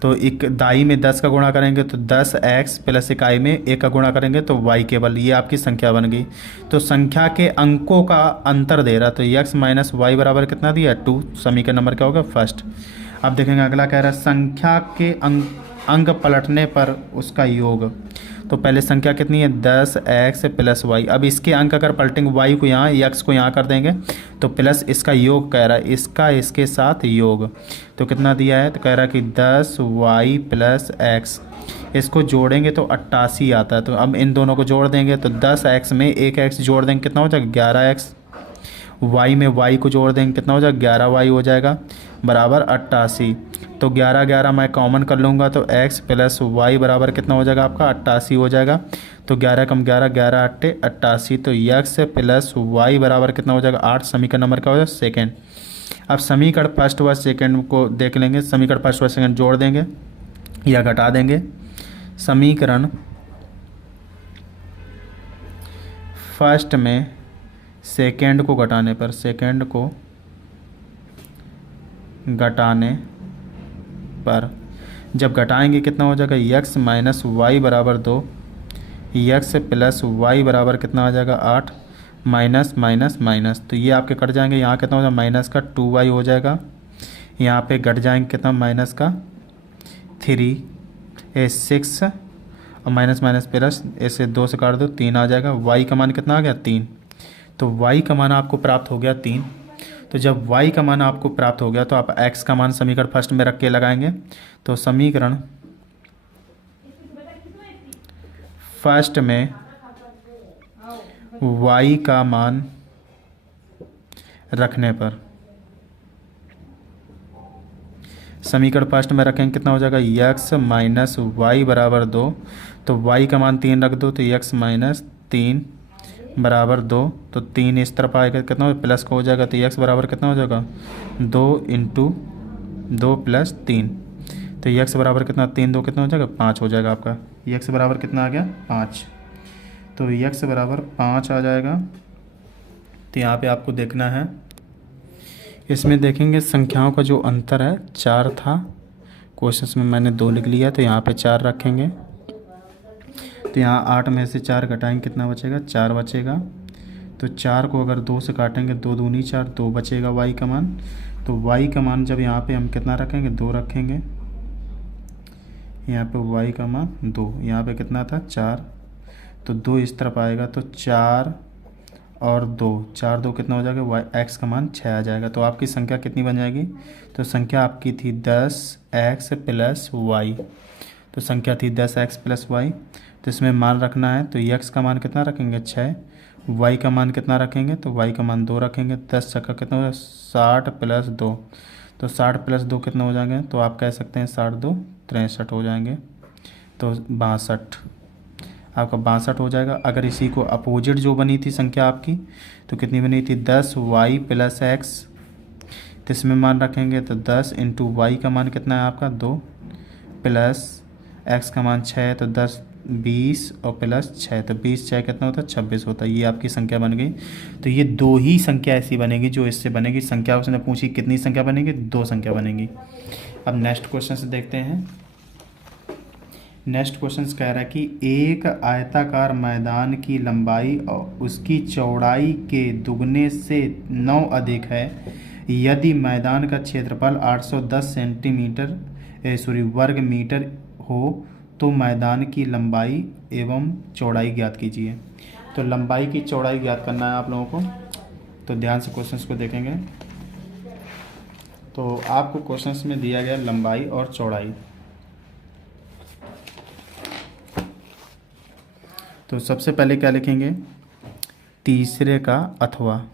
तो एक दाई में 10 का गुणा करेंगे तो 10x प्लस इकाई में 1 का गुणा करेंगे तो y केवल। ये आपकी संख्या बन गई। तो संख्या के अंकों का अंतर दे रहा, तो x माइनस वाई बराबर कितना दिया? 2। समीकरण नंबर क्या होगा? फर्स्ट। अब देखेंगे अगला कह रहा है संख्या के अंक पलटने पर उसका योग। तो पहले संख्या कितनी है? 10x plus Y. अब इसके अंक अगर पलटेंगे, y को यहाँ, x को यहाँ कर देंगे तो प्लस इसका योग कह रहा है, इसका इसके साथ योग। तो कितना दिया है? तो कह रहा है कि 10y प्लस x। इसको जोड़ेंगे तो 88 आता है। तो अब इन दोनों को जोड़ देंगे तो 10x में एक x जोड़ देंगे, कितना हो जाएगा? 11x। y में y को जोड़ देंगे, कितना हो जाएगा? 11y हो जाएगा बराबर 88। तो 11 11 मैं कॉमन कर लूँगा तो x प्लस वाई बराबर कितना हो जाएगा आपका? 88 हो जाएगा। तो 11 कम 11, 11 अट्ठे 88। तो x प्लस वाई बराबर कितना हो जाएगा? 8। समीकरण नंबर क्या हो जाएगा? सेकेंड। अब समीकरण फर्स्ट व सेकेंड को देख लेंगे। समीकरण फर्स्ट व सेकेंड जोड़ देंगे या घटा देंगे। समीकरण फर्स्ट में सेकेंड को घटाने पर, सेकेंड को घटाने पर जब घटाएंगे कितना हो जाएगा? x माइनस वाई बराबर 2। x प्लस वाई बराबर कितना हो जाएगा? 8। माइनस माइनस माइनस, तो ये आपके कट जाएंगे। यहाँ कितना हो जाएगा? माइनस का 2y हो जाएगा। यहाँ पे घट जाएंगे कितना? माइनस का 3 6 और माइनस माइनस प्लस, ऐसे 2 से काट दो, 3 आ जाएगा। y का मान कितना आ गया? 3। तो y का मान आपको प्राप्त हो गया 3। तो जब y का मान आपको प्राप्त हो गया तो आप x का मान समीकरण फर्स्ट में रख के लगाएंगे। तो समीकरण फर्स्ट में y का मान रखने पर, समीकरण फर्स्ट में रखेंगे कितना हो जाएगा? x माइनस वाई बराबर 2। तो y का मान 3 रख दो तो x माइनस 3 बराबर 2। तो 3 इस तरफ आएगा, कितना हो प्लस का हो जाएगा। तो x बराबर कितना हो जाएगा? 2 इंटू 2 प्लस 3। तो x बराबर कितना? 3 2 कितना हो जाएगा? 5 हो जाएगा आपका। x बराबर कितना आ गया? 5। तो x बराबर 5 आ जाएगा। तो यहाँ पे आपको देखना है, इसमें देखेंगे संख्याओं का जो अंतर है 4 था। क्वेश्चन में मैंने 2 लिख लिया तो यहाँ पे 4 रखेंगे। तो यहाँ 8 में से 4 घटाएंगे, कितना बचेगा? 4 बचेगा। तो 4 को अगर 2 से काटेंगे, 2 दूनी 4, 2 बचेगा y का मान। तो y का मान जब यहाँ पे हम कितना रखेंगे? 2 रखेंगे। यहाँ पे y का मान 2, यहाँ पे कितना था? 4। तो 2 इस तरफ आएगा तो 4 और 2, 4 2 कितना हो जाएगा? x का मान 6 आ जाएगा। तो आपकी संख्या कितनी बन जाएगी? तो संख्या आपकी थी 10x प्लस वाई। तो संख्या थी 10x प्लस वाई। तो इसमें मान रखना है तो x का मान कितना रखेंगे? 6। y का मान कितना रखेंगे? तो y का मान 2 रखेंगे। 10 छक्का कितना हो जाएगा? 60 प्लस 2। तो 60 प्लस 2 कितना हो जाएंगे? तो आप कह सकते हैं 60 2 63 हो जाएंगे। तो 62 आपका 62 हो जाएगा। अगर इसी को अपोजिट जो बनी थी संख्या आपकी, तो कितनी बनी थी? 10y plus x. तो इसमें मान रखेंगे तो 10 इंटू वाई का मान कितना है आपका? 2 प्लस x का मान 6 है तो 10 20 और प्लस 6, तो 20 6 कितना होता है? 26 होता है। ये आपकी संख्या बन गई। तो ये 2 ही संख्या ऐसी बनेगी जो इससे बनेगी। संख्या उसने पूछी कितनी संख्या बनेगी? 2 संख्या बनेगी। अब नेक्स्ट क्वेश्चन से देखते हैं। नेक्स्ट क्वेश्चन कह रहा है कि एक आयताकार मैदान की लंबाई और उसकी चौड़ाई के दुगने से 9 अधिक है। यदि मैदान का क्षेत्रफल 810 सेंटीमीटर वर्ग मीटर हो तो मैदान की लंबाई एवं चौड़ाई ज्ञात कीजिए। तो लंबाई की चौड़ाई ज्ञात करना है आप लोगों को। तो ध्यान से क्वेश्चंस को देखेंगे। तो आपको क्वेश्चंस में दिया गया लंबाई और चौड़ाई। तो सबसे पहले क्या लिखेंगे, तीसरे का अथवा।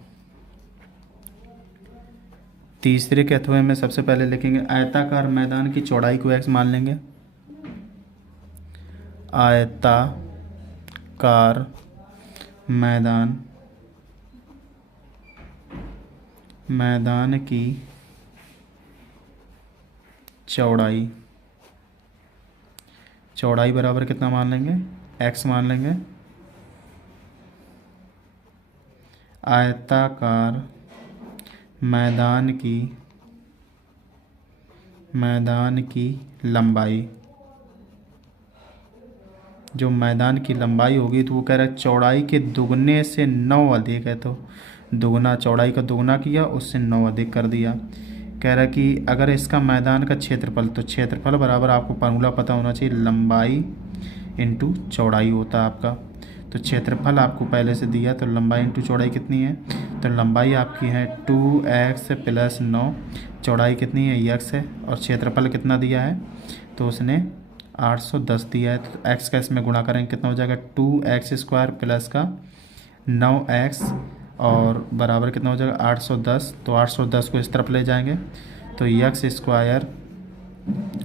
तीसरे के अथवा में सबसे पहले लिखेंगे आयताकार मैदान की चौड़ाई को x मान लेंगे। आयताकार मैदान की चौड़ाई बराबर कितना मान लेंगे, x मान लेंगे। आयताकार मैदान की लंबाई, जो मैदान की लंबाई होगी तो वो कह रहा है चौड़ाई के दुगने से 9 अधिक है। तो दुगना, चौड़ाई का दुगना किया, उससे 9 अधिक कर दिया। कह रहा है कि अगर इसका मैदान का क्षेत्रफल, तो क्षेत्रफल बराबर आपको फार्मूला पता होना चाहिए, लंबाई इंटू चौड़ाई होता है आपका। तो क्षेत्रफल आपको पहले से दिया, तो लंबाई इंटू चौड़ाई कितनी है, तो लंबाई आपकी है 2x + 9, चौड़ाई कितनी है x है, और क्षेत्रफल कितना दिया है, तो उसने 810 दिया है। तो x का इसमें गुणा करेंगे कितना हो जाएगा, 2x² प्लस का 9x और बराबर कितना हो जाएगा 810। तो 810 को इस तरफ ले जाएंगे तो x²,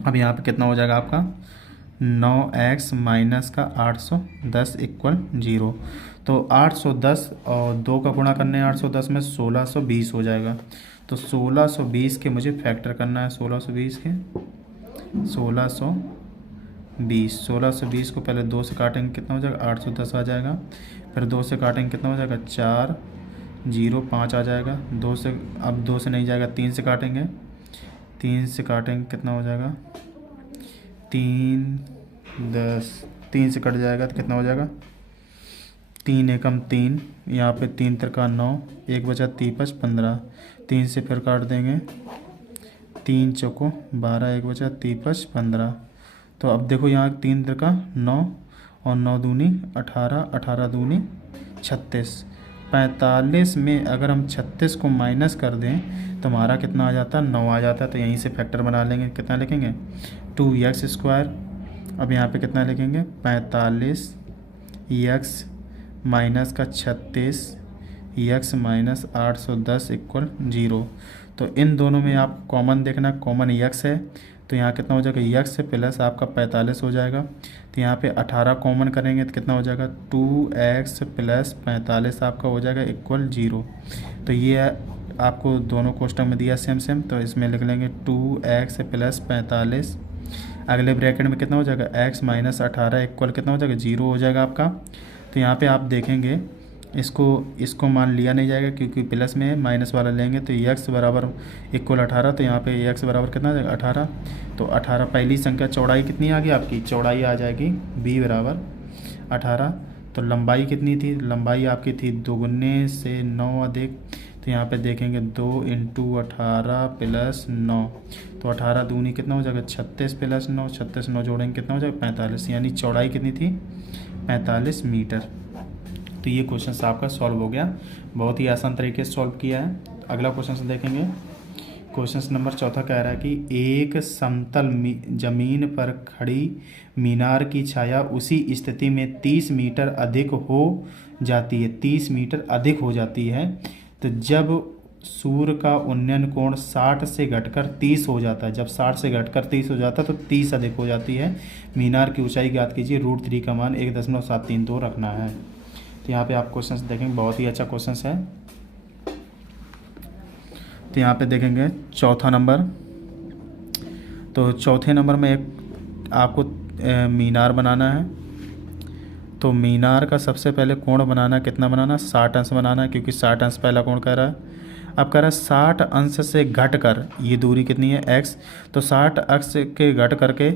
अब यहाँ पे कितना हो जाएगा आपका 9x माइनस का 810 = 0। तो 810 और 2 का गुणा करने 810 में 1620 हो जाएगा। तो 1620 के मुझे फैक्टर करना है, 1620 के 1620 को पहले 2 से काटेंगे कितना हो जाएगा 810 आ जाएगा। फिर 2 से काटेंगे कितना हो जाएगा 4 0 5 आ जाएगा। 2 से, अब 2 से नहीं जाएगा, 3 से काटेंगे, 3 से काटेंगे कितना हो जाएगा 3 10, 3 से कट जाएगा तो कितना हो जाएगा 3 एकम 3, यहाँ पे 3 त्रिका 9, 1 बचा 3 5 15, 3 से फिर काट देंगे 3 चौको 12, 1 बचा 3 5 15। तो अब देखो यहाँ 3 त्रिका 9 और 9 दूनी 18, 18 दूनी 36, 45 में अगर हम 36 को माइनस कर दें तो हमारा कितना आ जाता है 9 आ जाता है। तो यहीं से फैक्टर बना लेंगे, कितना लिखेंगे 2x²। अब यहाँ पे कितना लिखेंगे 45x माइनस का 36 x माइनस 810 = 0। तो इन दोनों में आप कॉमन देखना, कॉमन x है तो यहाँ कितना हो जाएगा x प्लस आपका 45 हो जाएगा। तो यहाँ पे 18 कॉमन करेंगे तो कितना हो जाएगा 2x प्लस 45 आपका हो जाएगा = 0। तो ये आपको दोनों क्वेश्चन में दिया सेम, तो इसमें लिख लेंगे 2x प्लस 45, अगले ब्रैकेट में कितना हो जाएगा x माइनस 18 = कितना हो जाएगा 0 हो जाएगा आपका। तो यहाँ पे आप देखेंगे इसको मान लिया नहीं जाएगा क्योंकि प्लस में है, माइनस वाला लेंगे तो x बराबर = 18। तो यहाँ पे x बराबर कितना आ जाएगा 18। तो 18 पहली संख्या, चौड़ाई कितनी आ गई आपकी, चौड़ाई आ जाएगी b बराबर 18। तो लंबाई कितनी थी, लंबाई आपकी थी दुगने से 9 अधिक। तो यहाँ पे देखेंगे 2 × 18 + 9, तो 18 दूनी कितना हो जाएगा 36 + 9, 36 9 जोड़ेंगे कितना हो जाएगा 45, यानी चौड़ाई कितनी थी 45 मीटर। तो ये क्वेश्चन आपका सॉल्व हो गया, बहुत ही आसान तरीके से सॉल्व किया है। अगला क्वेश्चन देखेंगे, क्वेश्चन नंबर 4 कह रहा है कि एक समतल जमीन पर खड़ी मीनार की छाया उसी स्थिति में 30 मीटर अधिक हो जाती है, 30 मीटर अधिक हो जाती है। तो जब सूर्य का उन्नयन कोण 60 से घटकर 30 हो जाता है, जब 60 से घटकर 30 हो जाता है तो 30 अधिक हो जाती है। मीनार की ऊंचाई ज्ञात कीजिए, √3 का मान 1.732 रखना है। तो यहाँ पे आप क्वेश्चंस देखेंगे, बहुत ही अच्छा क्वेश्चंस है। तो यहाँ पे देखेंगे चौथा नंबर, तो चौथे नंबर में एक आपको मीनार बनाना है। तो मीनार का सबसे पहले कोण बनाना, कितना बनाना 60 अंश बनाना है, क्योंकि 60 अंश पहला कोण कह रहा है। अब कह रहा है 60 अंश से घटकर ये दूरी कितनी है x, तो 60 अंश के घट करके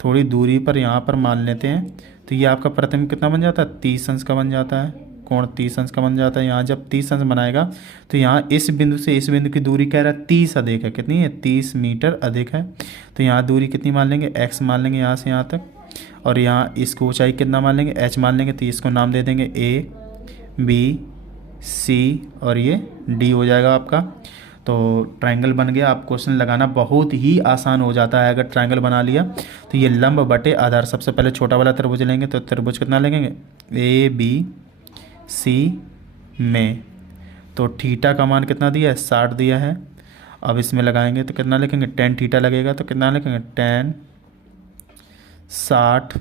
थोड़ी दूरी पर यहाँ पर मान लेते हैं। तो ये आपका प्रतिबिंब कितना बन जाता है 30 अंश का बन जाता है कोण 30 अंश का बन जाता है। यहाँ जब 30 अंश बनाएगा तो यहाँ इस बिंदु से इस बिंदु की दूरी कह रहा है 30 अधिक है, कितनी है 30 मीटर अधिक है। तो यहाँ दूरी कितनी मान लेंगे, x मान लेंगे यहाँ से यहाँ तक, और यहाँ इसको ऊंचाई कितना मान लेंगे, h मान लेंगे। तो इसको नाम दे देंगे a b c और ये d हो जाएगा आपका। तो ट्रायंगल बन गया। आप क्वेश्चन लगाना बहुत ही आसान हो जाता है अगर ट्रायंगल बना लिया। तो ये लंब बटे आधार, सबसे पहले छोटा वाला त्रिभुज लेंगे। तो त्रिभुज कितना लेंगे, ए बी सी में, तो थीटा का मान कितना दिया है, 60 दिया है। अब इसमें लगाएंगे तो कितना लिखेंगे, टेन थीटा लगेगा। तो कितना लिखेंगे, टेन 60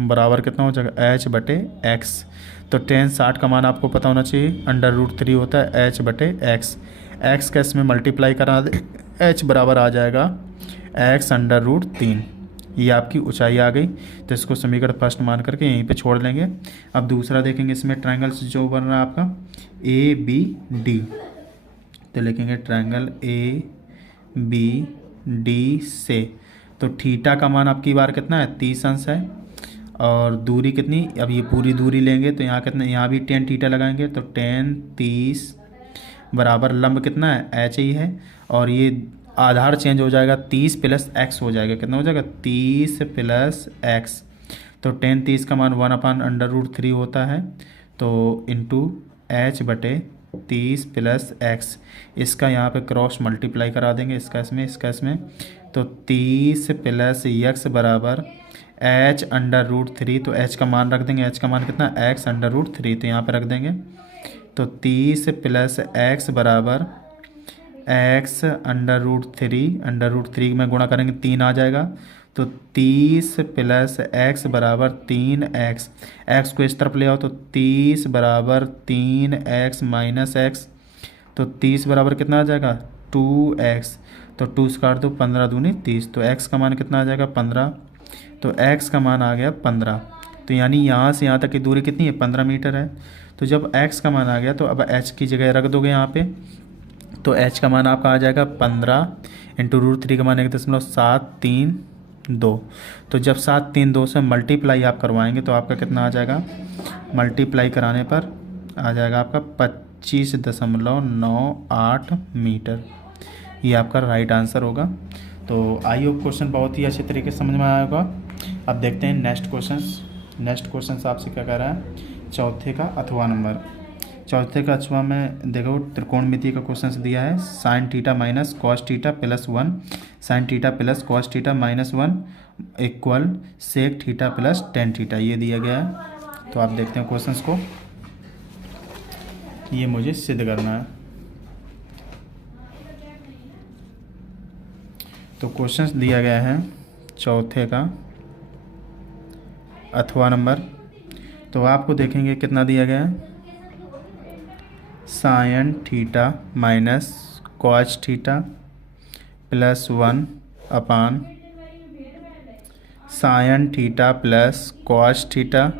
बराबर कितना हो जाएगा, एच बटे एक्स। तो टेन 60 का मान आपको पता होना चाहिए, √3 होता है एच बटे एक्स। एक्स का इसमें मल्टीप्लाई करा दे, एच बराबर आ जाएगा एक्स √3। ये आपकी ऊंचाई आ गई। तो इसको समीकरण फर्स्ट मान करके यहीं पे छोड़ लेंगे। अब दूसरा देखेंगे, इसमें ट्रायंगल्स जो बन रहा है आपका ए बी डी। तो लिखेंगे ट्रायंगल ए बी डी से, तो थीटा का मान आपकी बार कितना है, 30 अंश है। और दूरी कितनी, अब ये पूरी दूरी लेंगे तो यहाँ कितना, यहाँ भी टेन थीटा लगाएंगे। तो टेन 30 बराबर लंब कितना है, एच ही है। और ये आधार चेंज हो जाएगा, 30 + x हो जाएगा, कितना हो जाएगा 30 + x। तो टेन 30 का मान 1/√3 होता है। तो इंटू एच बटे 30 + x, इसका यहाँ पे क्रॉस मल्टीप्लाई करा देंगे, इसका इसमें। तो 30 + x बराबर h √3। तो h का मान रख देंगे, h का मान कितना, x √3। तो यहाँ पे रख देंगे। तो 30 + x बराबर x √3 में गुणा करेंगे 3 आ जाएगा। तो 30 + x बराबर 3x। x को इस तरफ ले आओ तो 30 बराबर 3x - x। तो 30 बराबर कितना आ जाएगा, 2x। तो 2 से काट दो, 15 दूनी 30। तो x का मान कितना आ जाएगा, 15। तो x का मान आ गया 15। तो यानी यहाँ से यहाँ तक की दूरी कितनी है, 15 मीटर है। तो जब x का मान आ गया तो अब h की जगह रख दोगे यहाँ पे। तो h का मान आपका आ जाएगा 15 × √3 का मान 1.732। तो जब 732 से मल्टीप्लाई आप करवाएंगे तो आपका कितना आ जाएगा, मल्टीप्लाई कराने पर आ जाएगा आपका 25.98 मीटर। ये आपका राइट आंसर होगा। तो आई होप क्वेश्चन बहुत ही अच्छे तरीके से समझ में आया होगा। अब देखते हैं नेक्स्ट क्वेश्चन आपसे क्या कह रहा है, चौथे का अथवा नंबर। चौथे का अथवा में देखो त्रिकोणमिति का क्वेश्चन दिया है, sin θ - cos θ + 1, sin θ + cos θ - 1 equal sec θ + tan θ, ये दिया गया है। तो आप देखते हैं क्वेश्चंस को, ये मुझे सिद्ध करना है। तो क्वेश्चंस दिया गया है चौथे का अथवा नंबर। तो आपको देखेंगे कितना दिया गया है, sin θ - cos θ + 1 अपान sin θ + cos θ,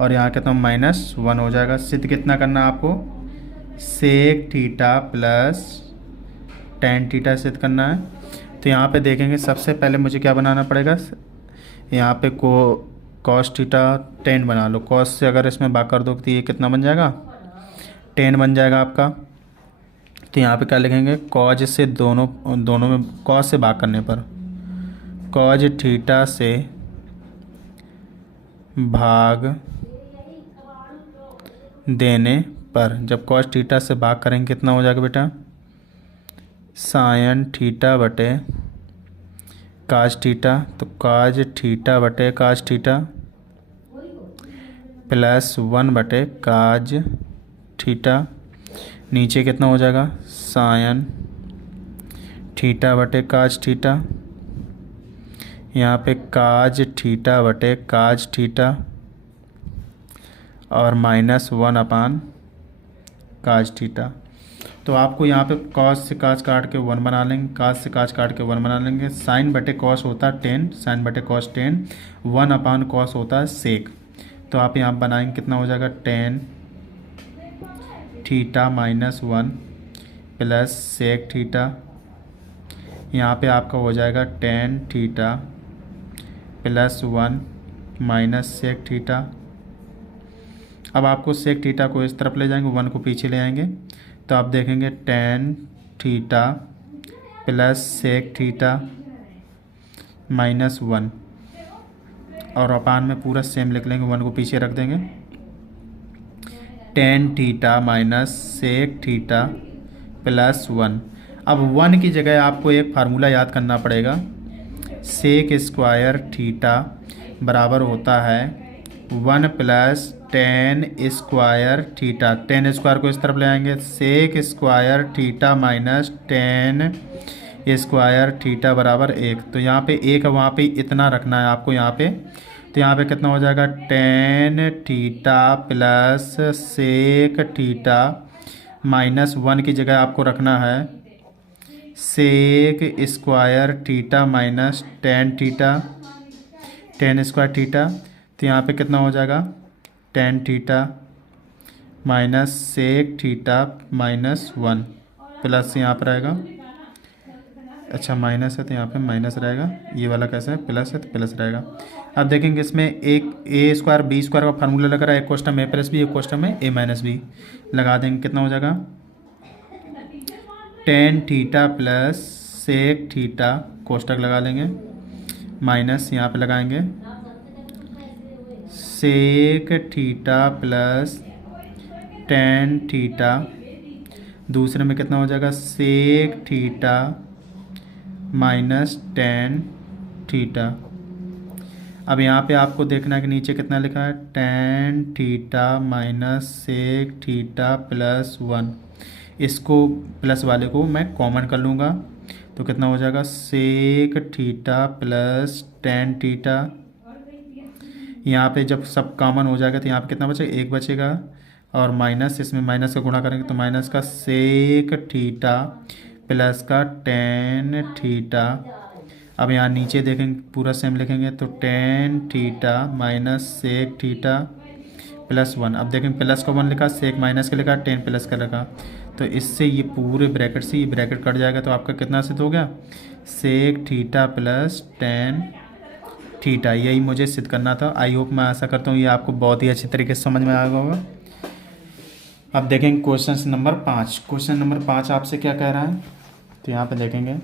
और यहाँ कितना -1 हो जाएगा। सिद्ध कितना करना है आपको, sec θ + tan θ सिद्ध करना है। तो यहाँ पे देखेंगे सबसे पहले मुझे क्या बनाना पड़ेगा, यहाँ पे cos θ tan बना लो। cos से अगर इसमें भाग कर दो तो ये कितना बन जाएगा, tan बन जाएगा आपका। तो यहाँ पे क्या लिखेंगे, cos से दोनों में cos से भाग करने पर, cos θ से भाग देने पर, जब cos θ से भाग करेंगे कितना हो जाएगा बेटा, sin θ बटे cos θ। तो cos θ बटे cos θ +1 बटे cos θ, नीचे कितना हो जाएगा, sin θ बटे cos θ, यहाँ पे cos θ बटे cos θ और -1 अपान cos θ। तो आपको यहाँ पे cos से cos काट के 1 बना लेंगे, cos से cos काट के 1 बना लेंगे। sin बटे cos होता है tan, sin बटे cos tan, 1 अपान cos होता है sec। तो आप यहाँ बनाएंगे कितना हो जाएगा, tan θ -1 + sec θ। यहाँ पे आपका हो जाएगा tan θ +1 - sec θ। अब आपको सेक थीटा को इस तरफ ले जाएंगे, 1 को पीछे ले आएंगे, तो आप देखेंगे tan theta plus sec theta -1, और अपान में पूरा सेम लिख लेंगे, 1 को पीछे रख देंगे, tan theta minus sec theta +1। अब 1 की जगह आपको एक फार्मूला याद करना पड़ेगा, सेक स्क्वायर थीटा बराबर होता है 1 plus tan square theta. Tan square को इस तरफ ले आएंगे, sec square theta minus tan square theta बराबर 1। तो यहाँ पे 1 है, वहाँ पे इतना रखना है आपको यहाँ पे। तो यहाँ पे कितना हो जाएगा, tan theta plus sec theta -1 की जगह आपको रखना है sec square theta minus tan theta, tan square theta. तो यहाँ पे कितना हो जाएगा, tan theta minus sec theta -1 plus यहाँ पर रहेगा, अच्छा माइनस है तो यहाँ पे माइनस रहेगा, ये वाला कैसा है, प्लस है तो प्लस रहेगा। अब देखेंगे इसमें एक ए स्क्वायर बी स्क्वायर का फार्मूला लग रहा है, एक क्वेश्चन में ए प्लस बी, एक क्वेश्चन में ए माइनस बी। लगा देंगे, कितना हो जाएगा, tan theta plus sec theta, कोष्टक लगा लेंगे, माइनस यहाँ पे लगाएंगे sec theta plus tan theta, दूसरे में कितना हो जाएगा, sec theta minus tan theta. अब यहाँ पे आपको देखना है कि नीचे कितना लिखा है, tan theta minus sec theta +1। इसको प्लस वाले को मैं कॉमन कर लूँगा, तो कितना हो जाएगा, sec theta plus tan theta. यहाँ पे जब सब कॉमन हो जाएगा तो यहाँ पे कितना बचेगा, 1 बचेगा, और माइनस, इसमें माइनस का गुणा करेंगे तो माइनस का सेक थीटा प्लस का टेन थीटा। अब यहाँ नीचे देखेंगे, पूरा सेम लिखेंगे, तो tan theta minus sec theta +1। अब देखेंगे प्लस का 1 लिखा, सेक माइनस का लिखा, टेन प्लस का लिखा, तो इससे ये पूरे ब्रैकेट से ये ब्रैकेट कट जाएगा, तो आपका कितना सिद्ध हो गया, sec theta plus tan theta. यही मुझे सिद्ध करना था। आई होप, मैं आशा करता हूँ ये आपको बहुत ही अच्छे तरीके से समझ में आ गया होगा। अब देखेंगे क्वेश्चन नंबर 5। क्वेश्चन नंबर 5 आपसे क्या कह रहा है, तो यहाँ पे देखेंगे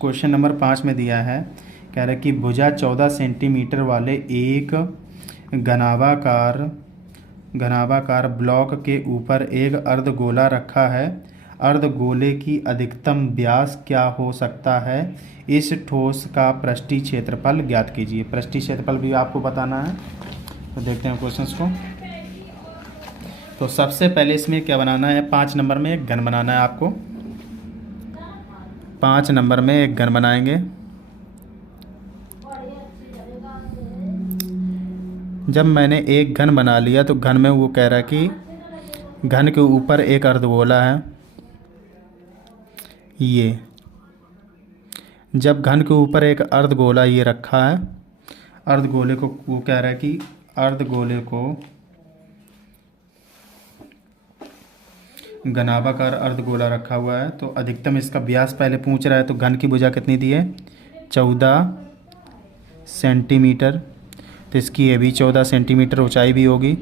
क्वेश्चन नंबर 5 में दिया है, कह रहा है कि भुजा 14 सेंटीमीटर वाले एक घनाभाकार ब्लॉक के ऊपर एक अर्धगोला रखा है। अर्धगोले की अधिकतम व्यास क्या हो सकता है, इस ठोस का पृष्ठीय क्षेत्रफल ज्ञात कीजिए। पृष्ठीय क्षेत्रफल भी आपको बताना है, तो देखते हैं क्वेश्चंस को। तो सबसे पहले इसमें क्या बनाना है, 5 नंबर में एक घन बनाना है आपको। 5 नंबर में एक घन बनाएंगे। जब मैंने एक घन बना लिया तो घन में वो कह रहा है कि घन के ऊपर एक अर्धगोला है। ये जब घन के ऊपर एक अर्धगोला ये रखा है, अर्धगोले को वो कह रहा है कि अर्धगोले को घनाभाकार अर्धगोला रखा हुआ है, तो अधिकतम इसका व्यास पहले पूछ रहा है। तो घन की भुजा कितनी दी है, 14 सेंटीमीटर। तो इसकी ये भी 14 सेंटीमीटर ऊंचाई भी होगी,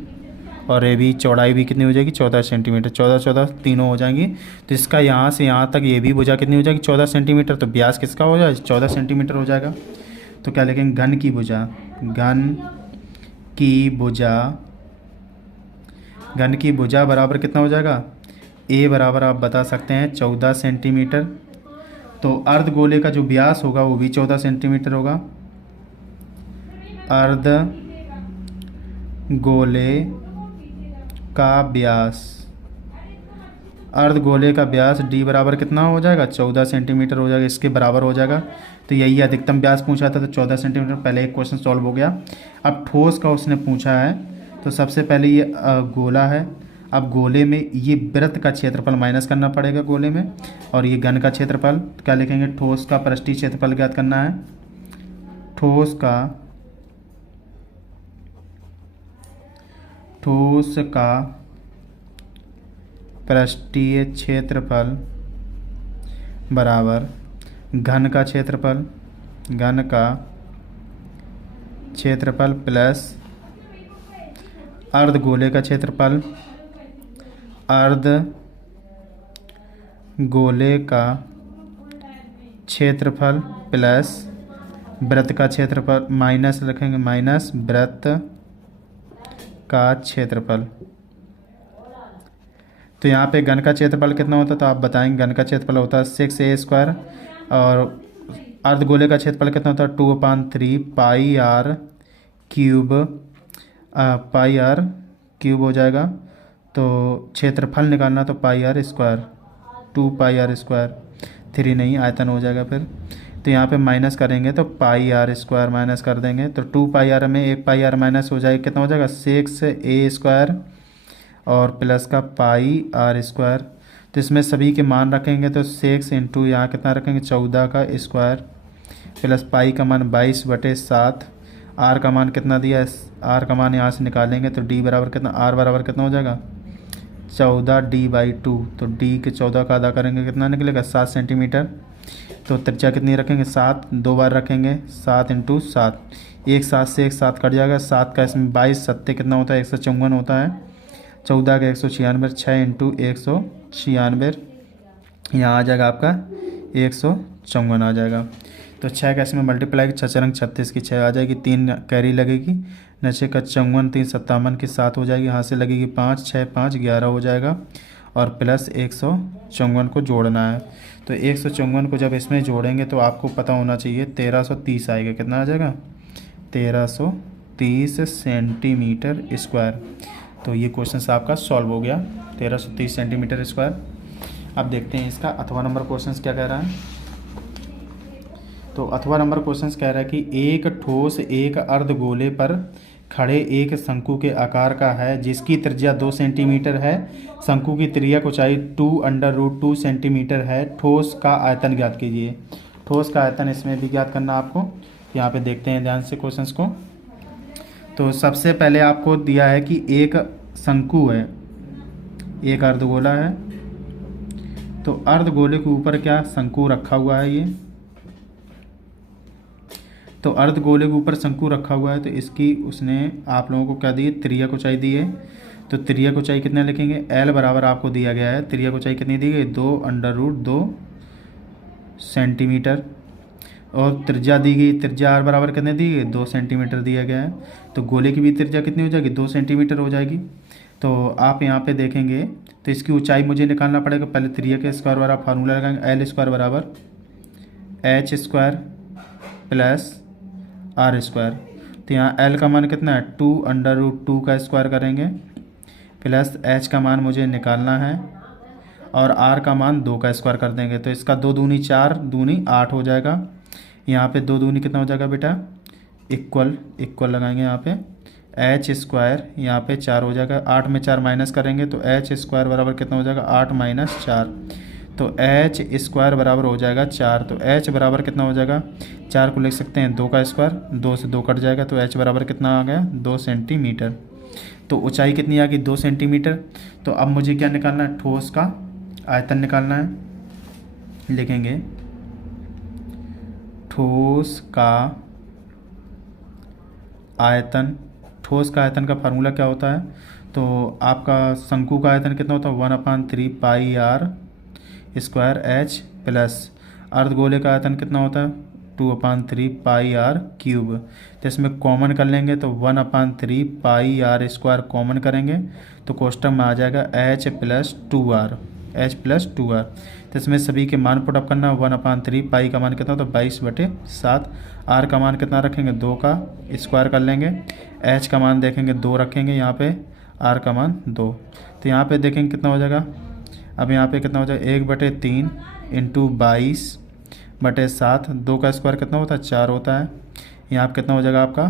और ये भी चौड़ाई भी कितनी हो जाएगी, 14 सेंटीमीटर। 14 तीनों हो जाएंगी। तो इसका यहाँ से यहाँ तक ये भी भुजा कितनी हो जाएगी, 14 सेंटीमीटर। तो व्यास किसका हो जाएगा, 14 सेंटीमीटर हो जाएगा। तो क्या लिखेंगे, घन की भुजा, घन की भुजा, घन की भुजा बराबर कितना हो जाएगा, ए बराबर आप बता सकते हैं 14 सेंटीमीटर। तो अर्धगोले का जो व्यास होगा वो भी 14 सेंटीमीटर होगा। अर्धगोले का व्यास, अर्धगोले का व्यास डी बराबर कितना हो जाएगा, 14 सेंटीमीटर हो जाएगा, इसके बराबर हो जाएगा। तो यही अधिकतम व्यास पूछा था, तो 14 सेंटीमीटर। पहले एक क्वेश्चन सॉल्व हो गया। अब ठोस का उसने पूछा है, तो सबसे पहले ये गोला है। अब गोले में ये वृत्त का क्षेत्रफल माइनस करना पड़ेगा गोले में, और ये घन का क्षेत्रफल। तो क्या लिखेंगे, ठोस का पृष्ठीय क्षेत्रफल ज्ञात करना है। ठोस का पृष्ठीय क्षेत्रफल बराबर घन का क्षेत्रफल, घन का क्षेत्रफल प्लस अर्ध गोले का क्षेत्रफल, अर्ध गोले का क्षेत्रफल प्लस वृत्त का क्षेत्रफल, माइनस रखेंगे, माइनस वृत्त का क्षेत्रफल। तो यहाँ पे घन का क्षेत्रफल कितना होता है तो आप बताएंगे। घन का क्षेत्रफल होता है 6a², और अर्धगोले का क्षेत्रफल कितना होता है 2/3 pi r cube, pi r cube हो जाएगा। तो क्षेत्रफल निकालना तो pi r square, 2 pi r square, 3 नहीं आयतन हो जाएगा फिर। तो यहाँ पे माइनस करेंगे तो पाई आर स्क्वायर माइनस कर देंगे तो 2 पाई आर में 1 पाई आर माइनस हो जाएगा, कितना हो जाएगा 6a² और प्लस का पाई आर स्क्वायर। तो इसमें सभी के मान रखेंगे तो 6 इंटू यहाँ कितना रखेंगे 14 का स्क्वायर, प्लस पाई का मान 22/7, आर का मान कितना दिया है, आर का मान यहाँ से निकालेंगे तो डी बराबर कितना, आर बराबर कितना हो जाएगा 14d/2। तो डी के 14 का आधा करेंगे कितना निकलेगा 7 सेंटीमीटर। तो त्रिज्या कितनी रखेंगे 7, 2 बार रखेंगे 7 इंटू 7, एक 7 से एक 7 कट जाएगा, 7 का इसमें 22 7 कितना होता है 154 होता है, 14 का 196, 6 इंटू 196 यहाँ आ जाएगा आपका 154 आ जाएगा। तो 6 का इसमें मल्टीप्लाई 6 चरंग 36 की 6 आ जाएगी, 3 कैरी लगेगी, 9 का 54, 3 57 की 7 हो जाएगी, यहाँ से लगेगी 5, 6 5 11 हो जाएगा, और प्लस 154 को जोड़ना है। तो 154 को जब इसमें जोड़ेंगे तो आपको पता होना चाहिए 1330 आएगा, कितना आ जाएगा 1330 सेंटीमीटर स्क्वायर। तो ये क्वेश्चन आपका सॉल्व हो गया 1330 सेंटीमीटर स्क्वायर। अब देखते हैं इसका अथवा नंबर क्वेश्चन क्या कह रहा है। तो अथवा नंबर क्वेश्चन कह रहा है कि एक ठोस एक अर्धगोले पर खड़े एक शंकु के आकार का है जिसकी त्रिज्या 2 सेंटीमीटर है, शंकु की त्रिज्या ऊंचाई 2√2 सेंटीमीटर है, ठोस का आयतन ज्ञात कीजिए। ठोस का आयतन इसमें भी ज्ञात करना आपको। यहाँ पे देखते हैं ध्यान से क्वेश्चंस को। तो सबसे पहले आपको दिया है कि एक शंकु है, एक अर्धगोला है, तो अर्धगोले के ऊपर क्या शंकु रखा हुआ है, ये तो अर्धगोले के ऊपर शंकु रखा हुआ है, तो इसकी उसने आप लोगों को क्या दी, त्रिज्या ऊंचाई दी है। तो त्रिज्या ऊंचाई कितना लिखेंगे, एल बराबर आपको दिया गया है, त्रिज्या ऊंचाई कितनी दी गई 2√2 सेंटीमीटर, और त्रिज्या दी गई, त्रिज्या आर बराबर कितने दी गई 2 सेंटीमीटर दिया गया है। तो गोले की भी त्रिज्या कितनी हो जाएगी 2 सेंटीमीटर हो जाएगी। तो आप यहाँ पे देखेंगे तो इसकी ऊंचाई मुझे निकालना पड़ेगा, पहले त्रिज्या के स्क्वायर वाला फार्मूला लगाएंगे, एल स्क्वायर बराबर h square plus r square. तो यहाँ एल का मान कितना है 2√2 का स्क्वायर करेंगे, प्लस एच का मान मुझे निकालना है, और आर का मान 2 का स्क्वायर कर देंगे। तो इसका 2 दूनी 4, दूनी 8 हो जाएगा। यहाँ पे 2 दूनी कितना हो जाएगा बेटा, इक्वल लगाएंगे यहाँ पे एच स्क्वायर, यहाँ पे 4 हो जाएगा, 8 में 4 माइनस करेंगे तो एच स्क्वायर बराबर कितना हो जाएगा 8 - 4, तो एच स्क्वायर बराबर हो जाएगा 4। तो एच बराबर कितना हो जाएगा, 4 को लिख सकते हैं 2 का स्क्वायर, 2 से 2 कट जाएगा, तो एच बराबर कितना आ गया 2 सेंटीमीटर। तो ऊंचाई कितनी आ गई 2 सेंटीमीटर। तो अब मुझे क्या निकालना है, ठोस का आयतन निकालना है। लिखेंगे ठोस का आयतन, ठोस का आयतन का फार्मूला क्या होता है, तो आपका शंकु का आयतन कितना होता है 1/3 पाई आर स्क्वायर एच, प्लस अर्धगोले का आयतन कितना होता है 2/3 पाई आर क्यूब। तो इसमें कॉमन कर लेंगे तो 1/3 पाई आर स्क्वायर कॉमन करेंगे तो कोष्टक में आ जाएगा H plus 2r, H plus 2r। तो इसमें सभी के मान पुटअप करना, 1/3 पाई का मान कितना होता है 22/7, आर का मान कितना रखेंगे 2 का स्क्वायर कर लेंगे, एच का मान देखेंगे 2 रखेंगे यहाँ पे, आर का मान 2। तो यहाँ पे देखेंगे कितना हो जाएगा, अब यहाँ पे कितना हो जाएगा 1/3 इंटू 22/7, 2 का स्क्वायर कितना होता है 4 होता है। यहाँ पे कितना हो जाएगा आपका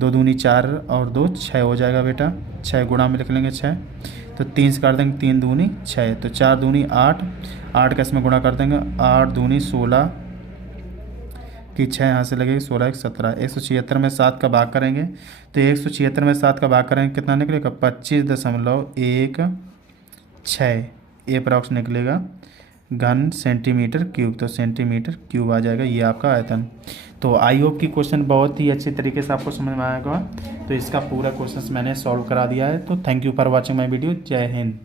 2 दूनी 4 और 2 6 हो जाएगा बेटा, 6 गुणा में लिख लेंगे 6, तो 3 से काट देंगे 3 दूनी 6, तो 4 दूनी 8, 8 का इसमें गुणा कर देंगे, 8 दूनी 16 की 6 यहाँ से लगेगी 16 1 17, 176 में 7 का भाग करेंगे तो 176 में 7 का भाग करेंगे कितना निकलेगा 25.16 अप्रॉक्स निकलेगा। घन सेंटीमीटर क्यूब, तो सेंटीमीटर क्यूब आ जाएगा ये आपका आयतन। तो आई होप कि क्वेश्चन बहुत ही अच्छी तरीके से आपको समझ में आएगा। तो इसका पूरा क्वेश्चन मैंने सॉल्व करा दिया है। तो thank you for watching my video. जय हिंद।